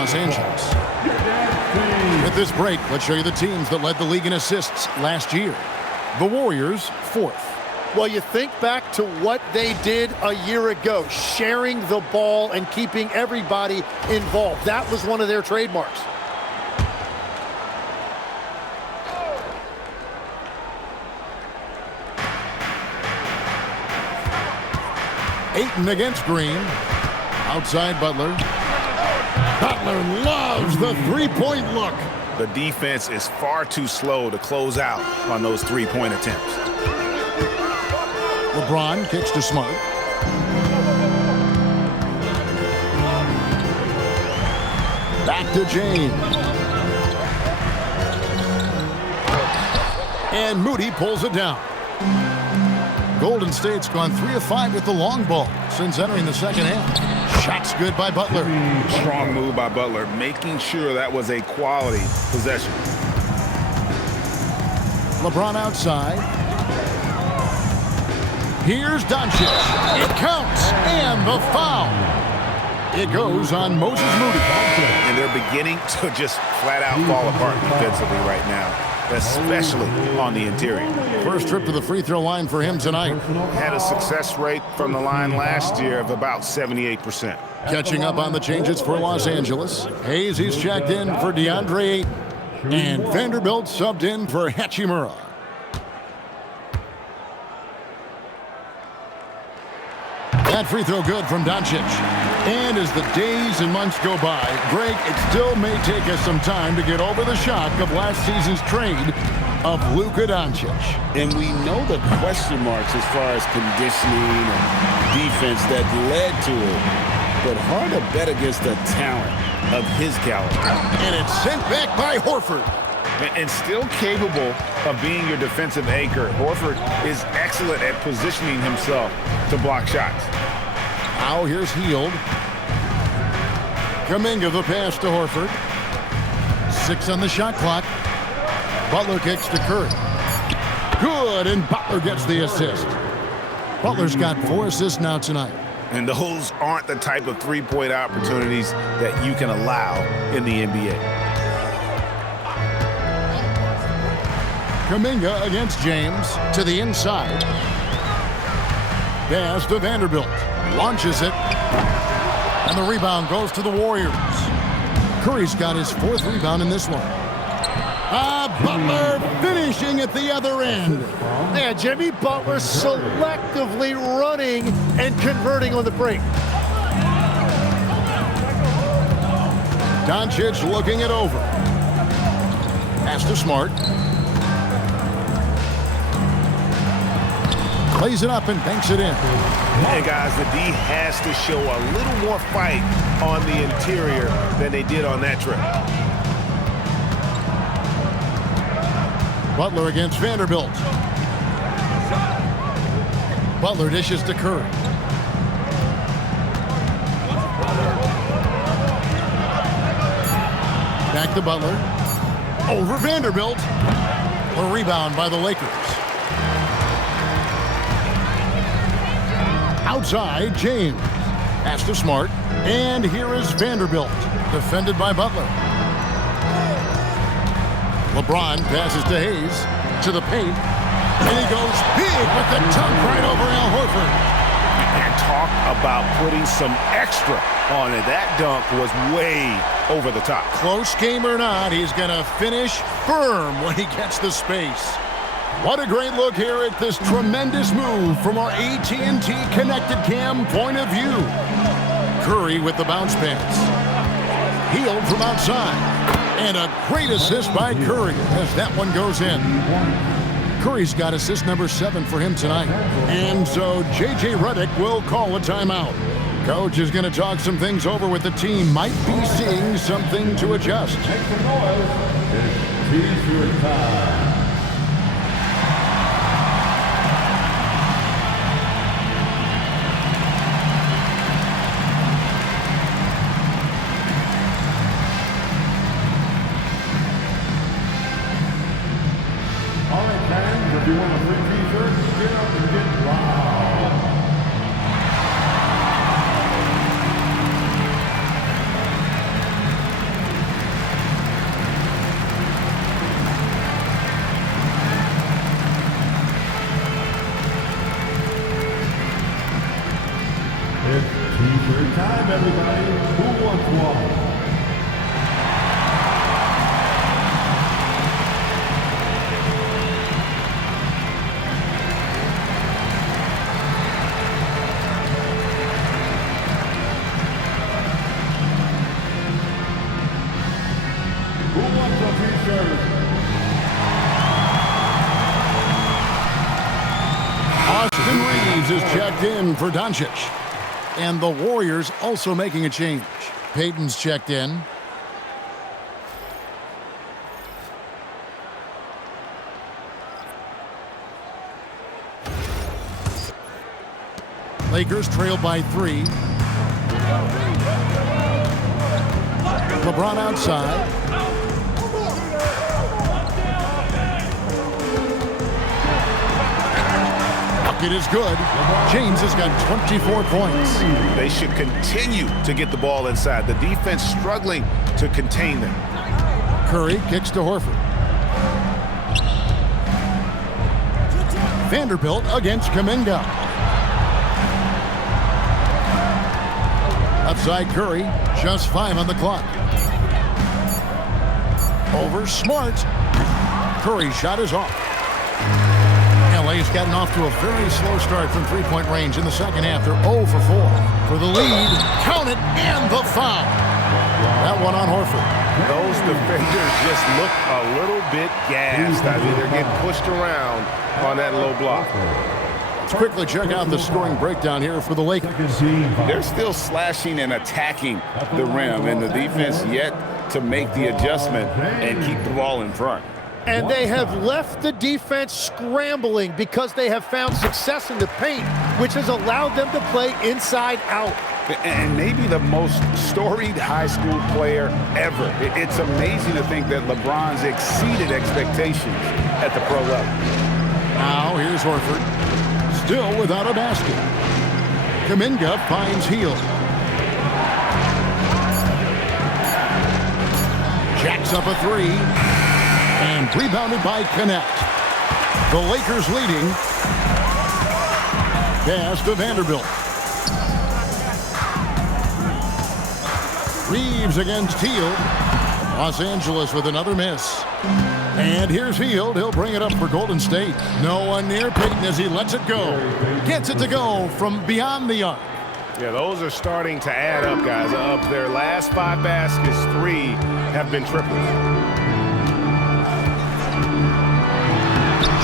Los Angeles. With this break, let's show you the teams that led the league in assists last year. The Warriors, 4th. Well, you think back to what they did a year ago, sharing the ball and keeping everybody involved. That was one of their trademarks. Ayton against Green. Outside Butler. Butler loves the three-point look. The defense is far too slow to close out on those three-point attempts. LeBron kicks to Smart. Back to James. And Moody pulls it down. Golden State's gone 3 of 5 with the long ball since entering the second half. Shots good by Butler. Strong move by Butler, making sure that was a quality possession. LeBron outside. Here's Doncic. It counts, and the foul. It goes on Moses Moody. And they're beginning to just flat out fall apart defensively right now, especially on the interior. First trip to the free throw line for him tonight. Had a success rate from the line last year of about 78%. Catching up on the changes for Los Angeles. Hayes, he's checked in for DeAndre Ayton. And Vanderbilt subbed in for Hachimura. That free throw good from Doncic. And as the days and months go by, Greg, it still may take us some time to get over the shock of last season's trade of Luka Doncic. And we know the question marks as far as conditioning and defense that led to it. But hard to bet against the talent of his caliber. And it's sent back by Horford. And still capable of being your defensive anchor, Horford is excellent at positioning himself to block shots. Now here's Hield. Kuminga the pass to Horford. 6 on the shot clock. Butler kicks to Curry. Good, and Butler gets the assist. Butler's got 4 assists now tonight. And those aren't the type of three-point opportunities that you can allow in the NBA. Kuminga against James to the inside. Pass to Vanderbilt. Launches it. And the rebound goes to the Warriors. Curry's got his 4th rebound in this one. Butler finishing at the other end. Yeah, Jimmy Butler selectively running and converting on the break. Doncic looking it over. Pass to Smart. Plays it up and banks it in. Hey, guys, the D has to show a little more fight on the interior than they did on that trip. Butler against Vanderbilt. Butler dishes to Curry. Back to Butler. Over Vanderbilt. A rebound by the Lakers. Outside, James. Pass to Smart. And here is Vanderbilt. Defended by Butler. LeBron passes to Hayes. To the paint. And he goes big with the dunk right over Al Horford. And talk about putting some extra on it. That dunk was way over the top. Close game or not, he's going to finish firm when he gets the space. What a great look here at this tremendous move from our AT&T Connected Cam point of view. Curry with the bounce pass. Hield from outside. And a great assist by Curry as that one goes in. Curry's got assist number 7 for him tonight. And so J.J. Redick will call a timeout. Coach is going to talk some things over with the team. Might be seeing something to adjust. Make some noise. It's T-shirt time. All right, fans, if you want a free T-shirt, get up and get loud. time, everybody. Who wants one? Austin Reeves is checked in for Doncic. And the Warriors also making a change. Payton's checked in. Lakers trail by 3. LeBron outside. It is good. James has got 24 points. They should continue to get the ball inside. The defense struggling to contain them. Curry kicks to Horford. Vanderbilt against Kuminga. Outside Curry, just 5 on the clock. Over Smart. Curry's shot is off. LA's gotten off to a very slow start from three-point range in the second half. They're 0 for 4. For the lead, count it, and the foul. That one on Horford. Those defenders just look a little bit gassed. I mean, they're getting pushed around on that low block. Let's quickly check out the scoring breakdown here for the Lakers. They're still slashing and attacking the rim, and the defense yet to make the adjustment and keep the ball in front. And they have left the defense scrambling because they have found success in the paint, which has allowed them to play inside out. And maybe the most storied high school player ever. It's amazing to think that LeBron's exceeded expectations at the pro level. Now here's Horford, still without a basket. Kuminga finds Hield. Jacks up a 3. And rebounded by Connect. The Lakers leading. Pass to Vanderbilt. Reeves against Hield. Los Angeles with another miss. And here's Hield. He'll bring it up for Golden State. No one near Payton as he lets it go. Gets it to go from beyond the arc. Yeah, those are starting to add up, guys. Of their last 5 baskets, 3 have been triples.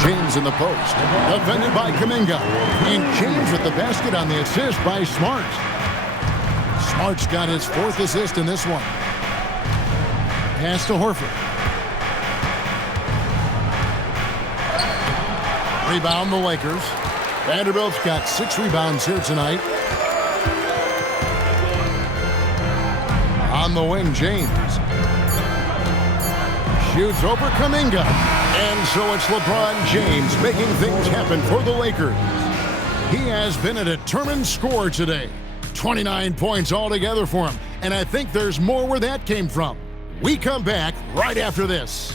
James in the post. Defended by Kuminga. And James with the basket on the assist by Smart. Smart's got his 4th assist in this one. Pass to Horford. Rebound the Lakers. Vanderbilt's got 6 rebounds here tonight. On the wing, James. Shoots over Kuminga. And so it's LeBron James making things happen for the Lakers. He has been a determined scorer today. 29 points altogether for him. And I think there's more where that came from. We come back right after this.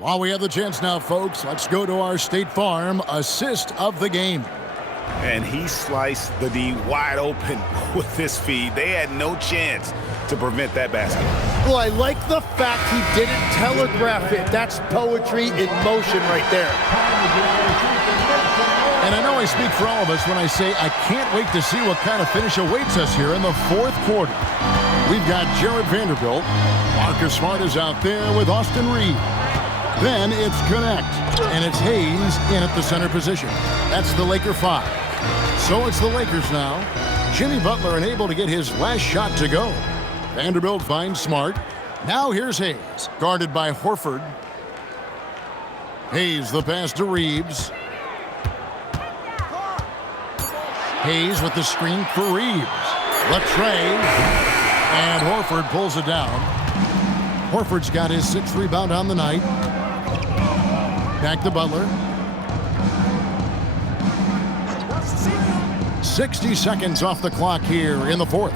While we have the chance now, folks, let's go to our State Farm assist of the game. And he sliced the D wide open with this feed. They had no chance to prevent that basket. Well, I like the fact he didn't telegraph it. That's poetry in motion right there. And I know I speak for all of us when I say I can't wait to see what kind of finish awaits us here in the 4th quarter. We've got Jared Vanderbilt. Marcus Smart is out there with Austin Reeves. Then it's Connect, and it's Hayes in at the center position. That's the Laker 5. So it's the Lakers now. Jimmy Butler unable to get his last shot to go. Vanderbilt finds Smart. Now here's Hayes, guarded by Horford. Hayes the pass to Reeves. Hayes with the screen for Reeves. Latrey, and Horford pulls it down. Horford's got his 6th rebound on the night. Back to Butler. 60 seconds off the clock here in the fourth.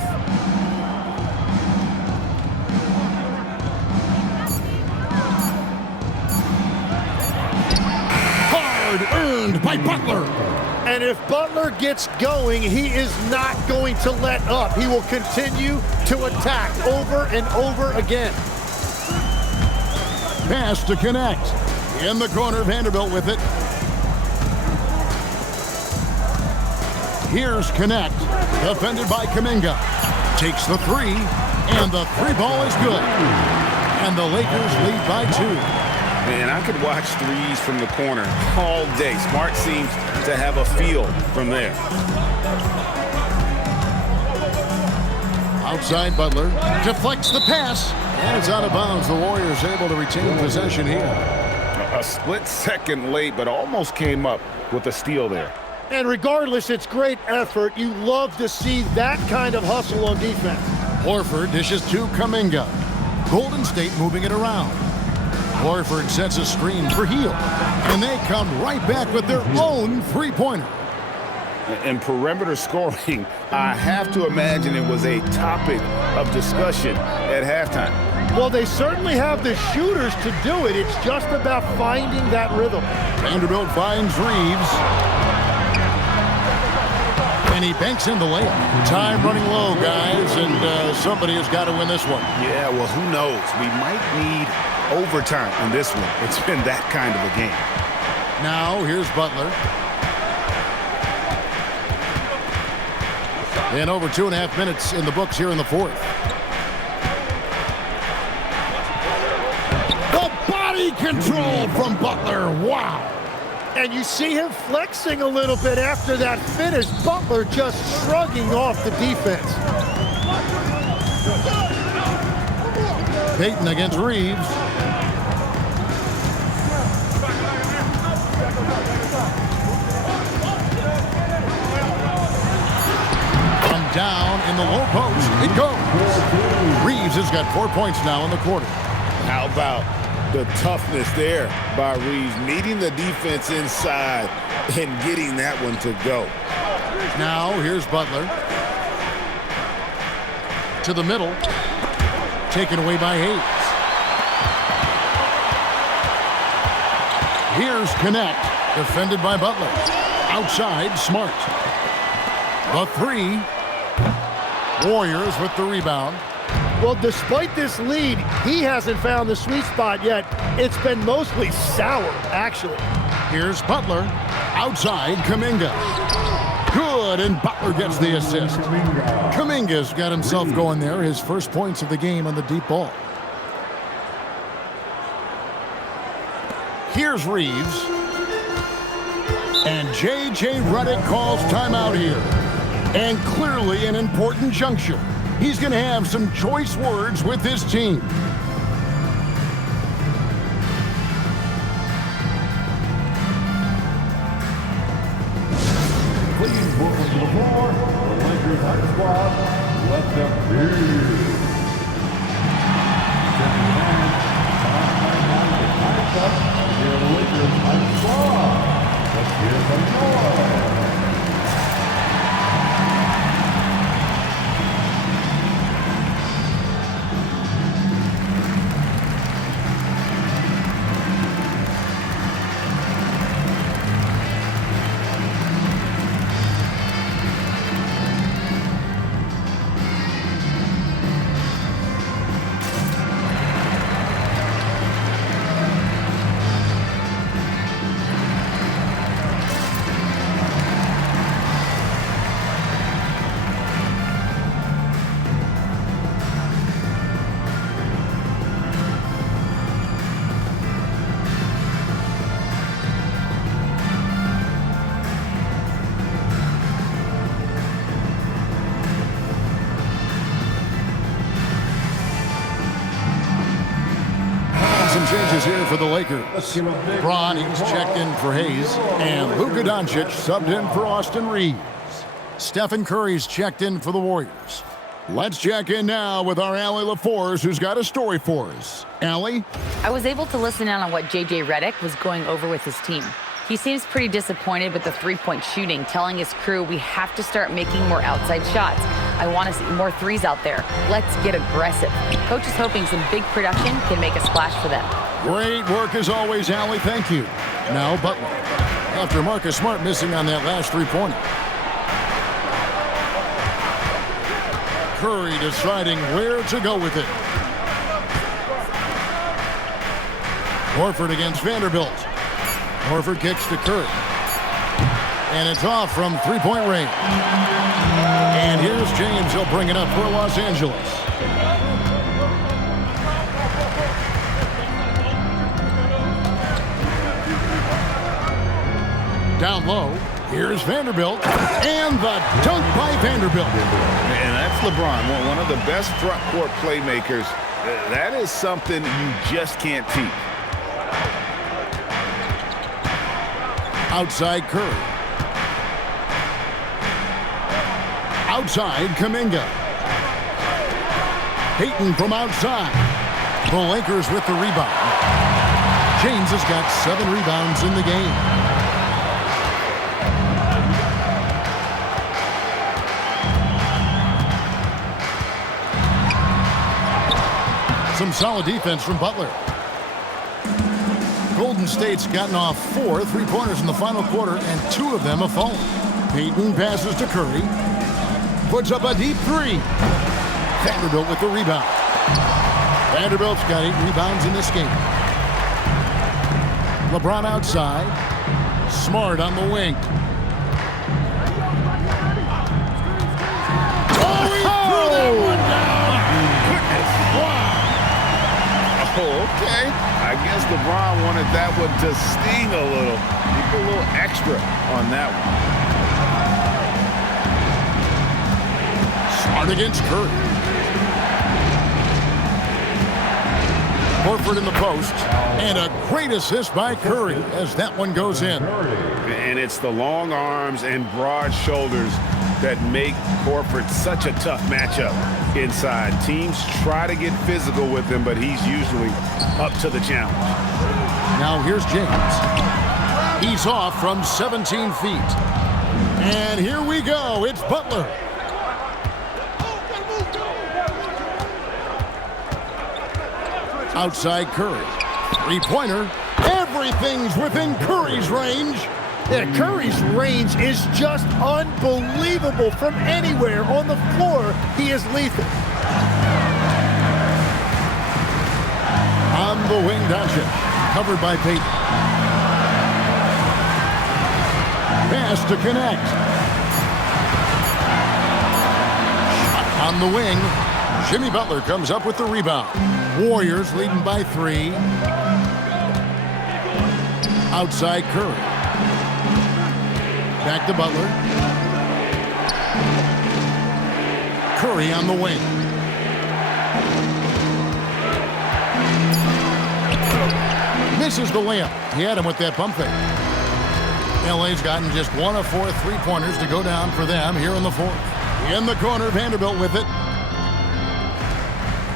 Hard earned by Butler. And if Butler gets going, he is not going to let up. He will continue to attack over and over again. Pass to connect. In the corner, Vanderbilt with it. Here's Connect, defended by Kuminga. Takes the three, and the three ball is good. And the Lakers lead by 2. Man, I could watch threes from the corner all day. Smart seems to have a feel from there. Outside Butler, deflects the pass, and it's out of bounds. The Warriors able to retain possession here. A split second late, but almost came up with a steal there. And regardless, it's great effort. You love to see that kind of hustle on defense. Horford dishes to Kuminga. Golden State moving it around. Horford sets a screen for Hield, and they come right back with their own three-pointer. In perimeter scoring, I have to imagine it was a topic of discussion at halftime. Well, they certainly have the shooters to do it. It's just about finding that rhythm. Vanderbilt finds Reeves. And he banks in the layup. Time running low, guys, and somebody has got to win this one. Yeah, well, who knows? We might need overtime in this one. It's been that kind of a game. Now, here's Butler. And over 2.5 minutes in the books here in the fourth. The body control from Butler. Wow. And you see him flexing a little bit after that finish. Butler just shrugging off the defense. Payton against Reeves. From down in the low post, it goes. Reeves has got 4 points now in the quarter. How about the toughness there by Reeves, meeting the defense inside and getting that one to go. Now here's Butler. To the middle. Taken away by Hayes. Here's Connect. Defended by Butler. Outside, Smart. The three. Warriors with the rebound. Well, despite this lead, he hasn't found the sweet spot yet. It's been mostly sour, actually. Here's Butler. Outside, Kuminga. Good, and Butler gets the assist. Kuminga's got himself going there. His first points of the game on the deep ball. Here's Reeves. And J.J. Redick calls timeout here. And clearly an important juncture. He's going to have some choice words with his team. Please welcome to the floor, the Lakers high squad. Let them be. Here the Lakers high squad. Let's hear some noise. Changes here for the Lakers. Bron, he's checked in for Hayes. And Luka Doncic subbed in for Austin Reeves. Stephen Curry's checked in for the Warriors. Let's check in now with our Allie LaForce, who's got a story for us. Allie? I was able to listen in on what J.J. Redick was going over with his team. He seems pretty disappointed with the three-point shooting, telling his crew, we have to start making more outside shots. I want to see more threes out there. Let's get aggressive. Coach is hoping some big production can make a splash for them. Great work as always, Allie. Thank you. Now Butler. After Marcus Smart missing on that last three-pointer. Curry deciding where to go with it. Horford against Vanderbilt. Horford kicks to Curry. And it's off from three-point range. And here's James. He'll bring it up for Los Angeles. Down low, here's Vanderbilt, and the dunk by Vanderbilt. And that's LeBron, one of the best front court playmakers. That is something you just can't teach. Outside Curry. Outside Kuminga. Payton from outside. The Lakers with the rebound. James has got 7 rebounds in the game. Some solid defense from Butler. Golden State's gotten off 4 three-pointers in the final quarter, and 2 of them have fallen. Payton passes to Curry. Puts up a deep 3. Vanderbilt with the rebound. Vanderbilt's got 8 rebounds in this game. LeBron outside. Smart on the wing. Oh, he threw that one down! Goodness. Wow. Oh, okay. I guess LeBron wanted that one to sting a little. He put a little extra on that one. Smart against Curry. Horford in the post. And a great assist by Curry as that one goes in. And it's the long arms and broad shoulders that make Horford such a tough matchup inside. Teams try to get physical with him, but he's usually up to the challenge. Now here's James. He's off from 17 feet. And here we go. It's Butler. Outside Curry. Three-pointer. Everything's within Curry's range. Yeah, Curry's range is just unbelievable from anywhere on the floor. He is lethal. On the wing, Doncic. Covered by Payton. Pass to connect. Shot on the wing. Jimmy Butler comes up with the rebound. Warriors leading by 3. Outside Curry. Back to Butler. Curry on the wing. Misses the layup. He had him with that pump fake. LA's gotten just 1 of 4 three-pointers to go down for them here in the 4th. In the corner, Vanderbilt with it.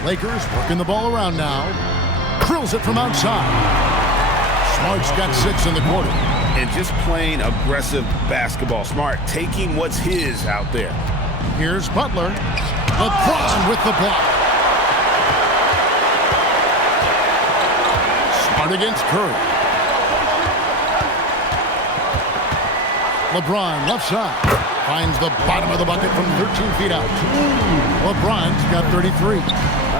Lakers working the ball around now. Drills it from outside. Smart's got 6 in the quarter. And just playing aggressive basketball. Smart taking what's his out there. Here's Butler. LeBron with the block. Smart against Curry. LeBron left side. Finds the bottom of the bucket from 13 feet out. LeBron's got 33.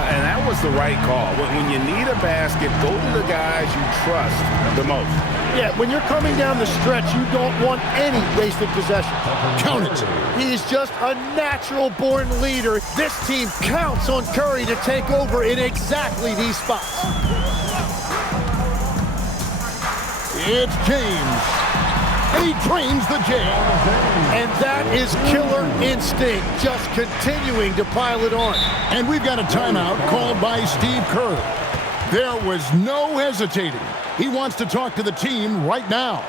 And that was the right call. When you need a basket, go to the guys you trust the most. Yeah, when you're coming down the stretch, you don't want any wasted possession. Count it. He's just a natural-born leader. This team counts on Curry to take over in exactly these spots. It's James. And he drains the jam. And that is killer instinct, just continuing to pile it on. And we've got a timeout called by Steve Kerr. There was no hesitating. He wants to talk to the team right now.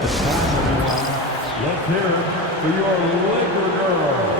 Let's hear it for your Laker girl.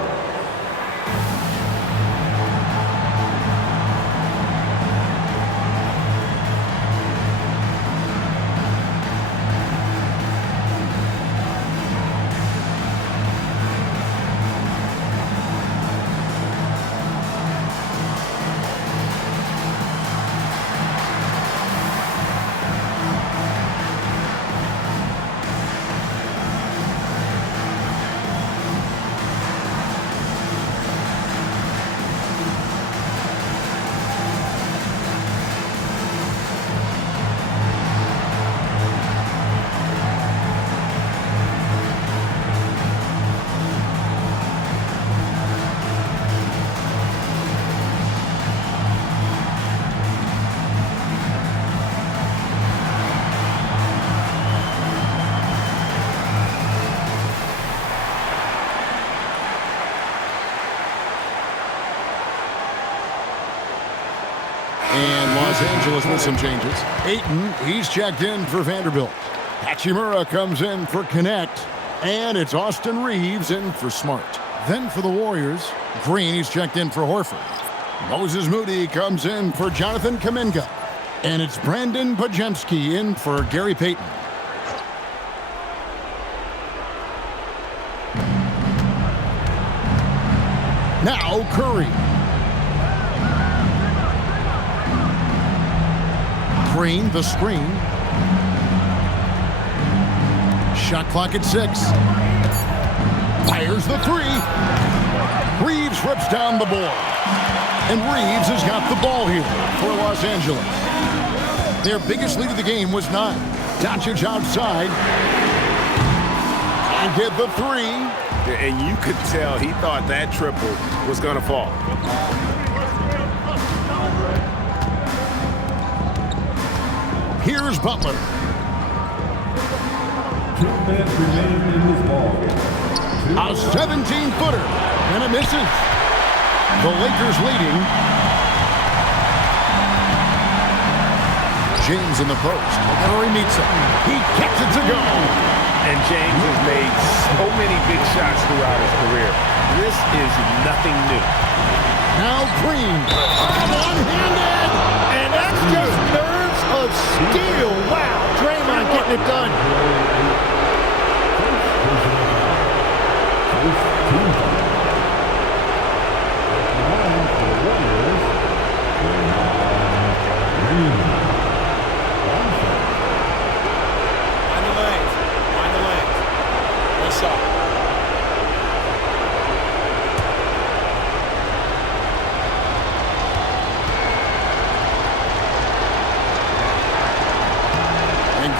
And Los Angeles with some changes. Ayton, he's checked in for Vanderbilt. Hachimura comes in for Connect. And it's Austin Reeves in for Smart. Then for the Warriors, Green, he's checked in for Horford. Moses Moody comes in for Jonathan Kuminga. And it's Brandon Podziemski in for Gary Payton. Now Curry. Green, the screen. Shot clock at 6. Fires the 3. Reeves rips down the ball. And Reeves has got the ball here for Los Angeles. Their biggest lead of the game was 9. Doncic outside. And get the 3. And you could tell he thought that triple was going to fall. Here's Butler. 2 minutes remaining in this ball game. A 17-footer, and it misses. The Lakers leading. James in the post. Murray meets him. He kicks it to go. And James has made so many big shots throughout his career. This is nothing new. Now Green. One-handed. And that's just nerves of steel. Wow, Draymond getting it done.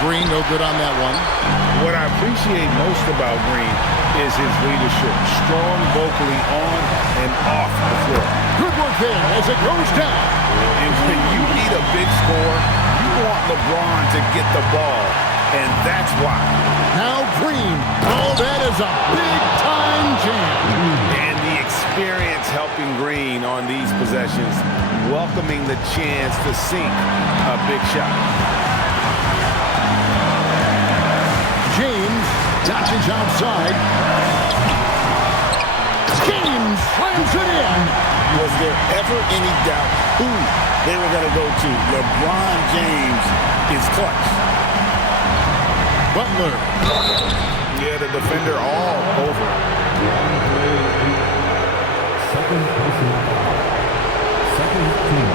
Green, no good on that one. What I appreciate most about Green is his leadership. Strong vocally on and off the floor. Good work there as it goes down. And when you need a big score, you want LeBron to get the ball, and that's why. Now Green. Oh, that is a big-time jam. And the experience helping Green on these possessions, welcoming the chance to sink a big shot. James, Doncic outside. James slams it in. Was there ever any doubt who they were going to go to? LeBron James is clutch. Butler. Yeah, the defender all over. Second person. Second team.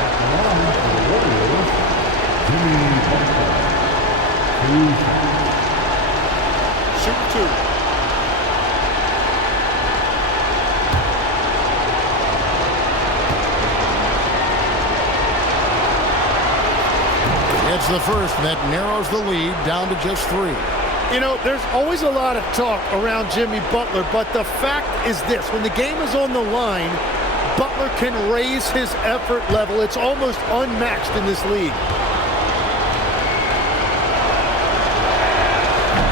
At the line for the Warriors, Jimmy Butler. Shoot 2. It's the first that narrows the lead down to just 3. You know, there's always a lot of talk around Jimmy Butler, but the fact is this. When the game is on the line, Butler can raise his effort level. It's almost unmatched in this league.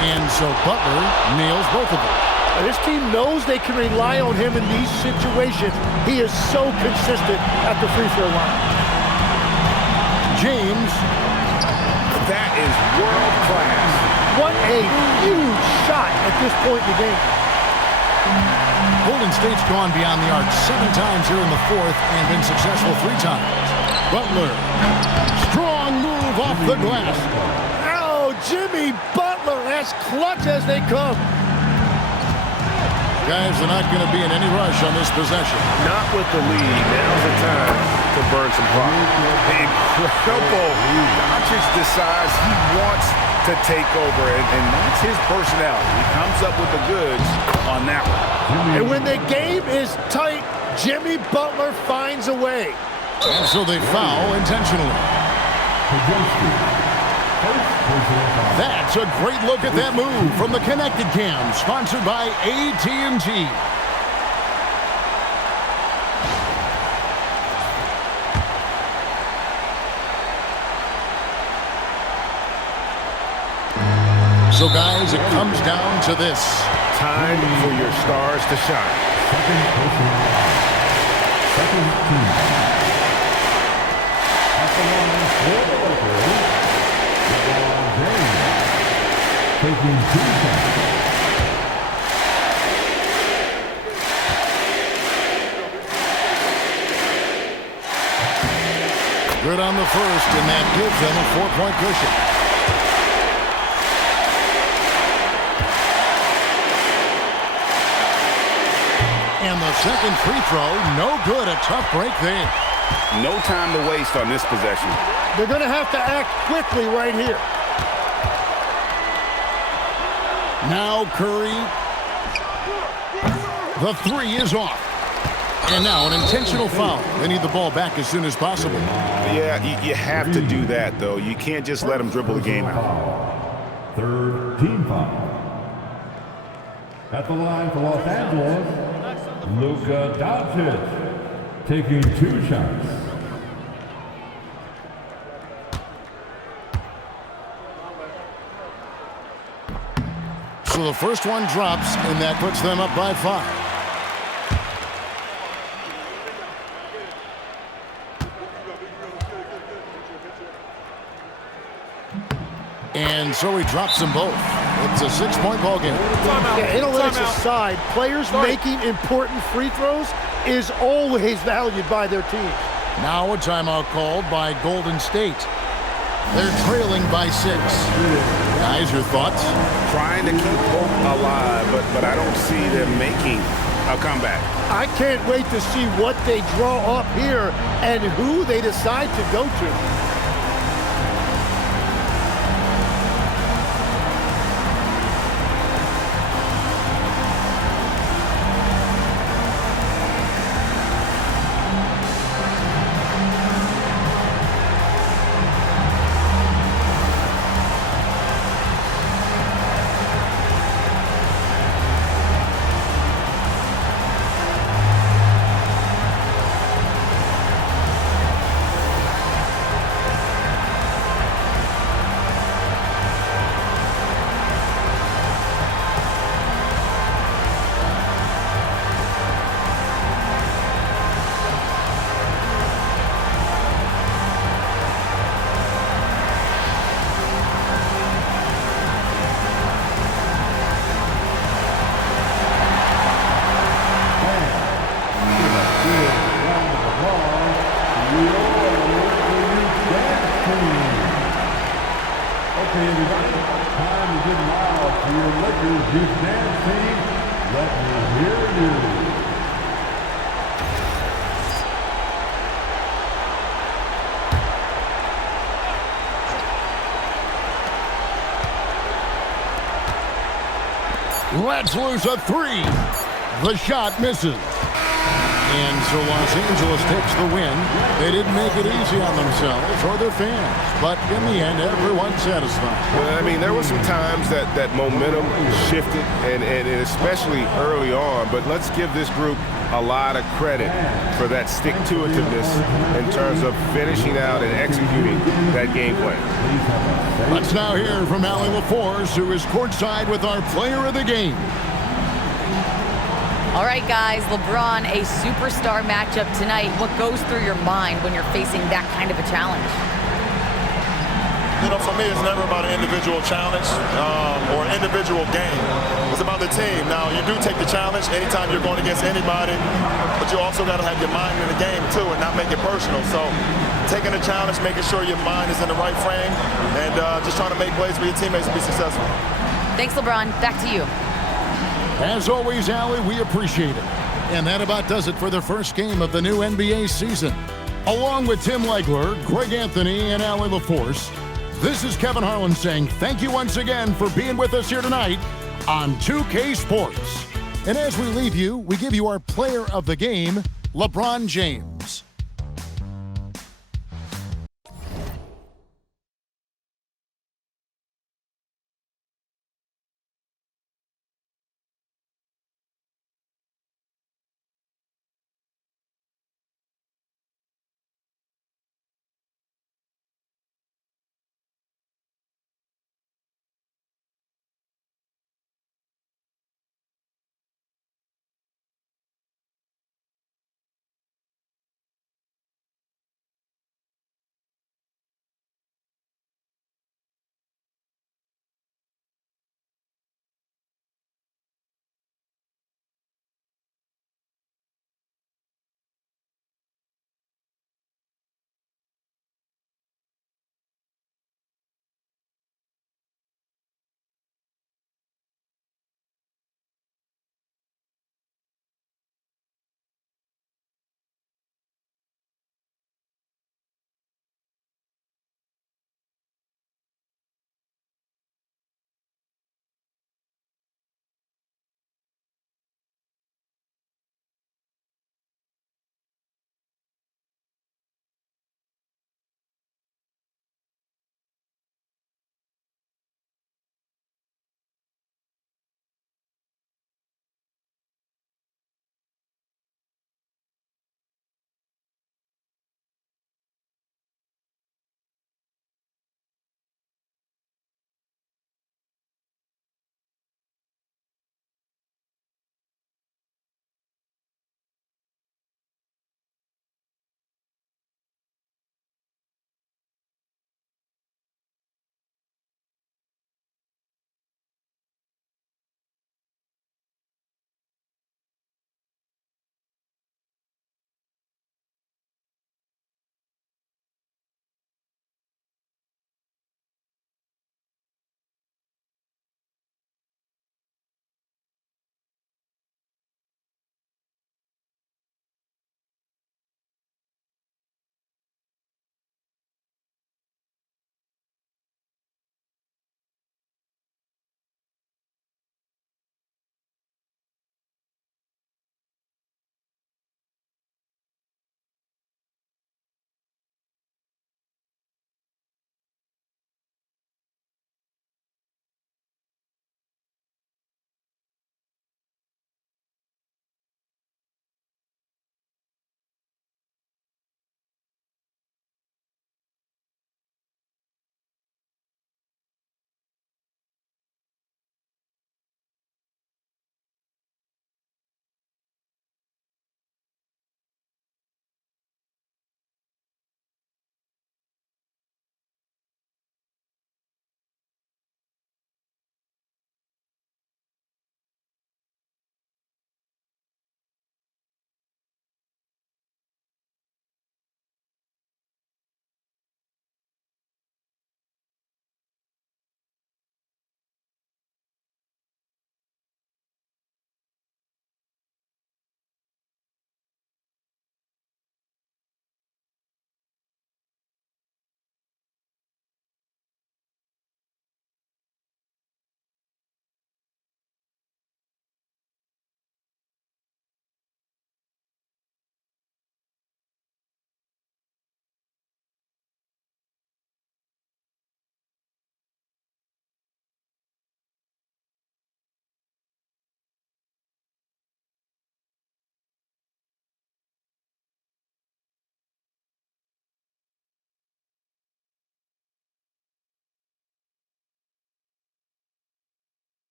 And so Butler nails both of them. This team knows they can rely on him in these situations. He is so consistent at the free throw line. James. That is world class. What a huge shot at this point in the game. Golden State's gone beyond the arc 7 times here in the 4th and been successful 3 times. Butler. Strong move off the glass. Oh, Jimmy Butler as clutch as they come. Guys are not going to be in any rush on this possession. Not with the lead. Now's the time to burn some clock. Incredible. Doncic decides he wants to take over, and that's his personality. He comes up with the goods on that one. And when the game is tight, Jimmy Butler finds a way. And so they foul intentionally. That's a great look at that move from the Connected Cam, sponsored by AT&T. So, guys, it comes down to this. Time for your stars to shine. second team foul. At the line for the Lakers, LeBron James, taking 2 shots. Good on the first, and that gives them a 4-point cushion. And the second free throw, no good. A tough break there. No time to waste on this possession. They're going to have to act quickly right here. Now Curry. The three is off. And now an intentional foul. They need the ball back as soon as possible. Yeah, you have to do that, though. You can't just let them dribble the game out. Third team foul. At the line for Los Angeles, Luka Doncic, taking 2 shots. So the first one drops, and that puts them up by 5. And so he drops them both. It's a 6-point ball game. Yeah, analytics aside, players making important free throws is always valued by their teams. Now a timeout called by Golden State. They're trailing by 6. Guys, your thoughts? Trying to keep hope alive, but I don't see them making a comeback. I can't wait to see what they draw up here and who they decide to go to. Okay, everybody, time to get loud for your Lakers Youth Dance Team. Let me hear you. Let's lose a 3. The shot misses. And so Los Angeles takes the win. They didn't make it easy on themselves or their fans, but in the end, everyone's satisfied. Well, I mean, there were some times that momentum shifted, and especially early on, but let's give this group a lot of credit for that stick-to-itiveness in terms of finishing out and executing that game plan. Let's now hear from Allie LaForce, who is courtside with our player of the game. All right, guys, LeBron, a superstar matchup tonight. What goes through your mind when you're facing that kind of a challenge? You know, for me, it's never about an individual challenge or an individual game. It's about the team. Now, you do take the challenge anytime you're going against anybody, but you also got to have your mind in the game, too, and not make it personal. So taking the challenge, making sure your mind is in the right frame, and just trying to make plays for your teammates to be successful. Thanks, LeBron. Back to you. As always, Allie, we appreciate it. And that about does it for the first game of the new NBA season. Along with Tim Legler, Greg Anthony, and Allie LaForce, this is Kevin Harlan saying thank you once again for being with us here tonight on 2K Sports. And as we leave you, we give you our player of the game, LeBron James.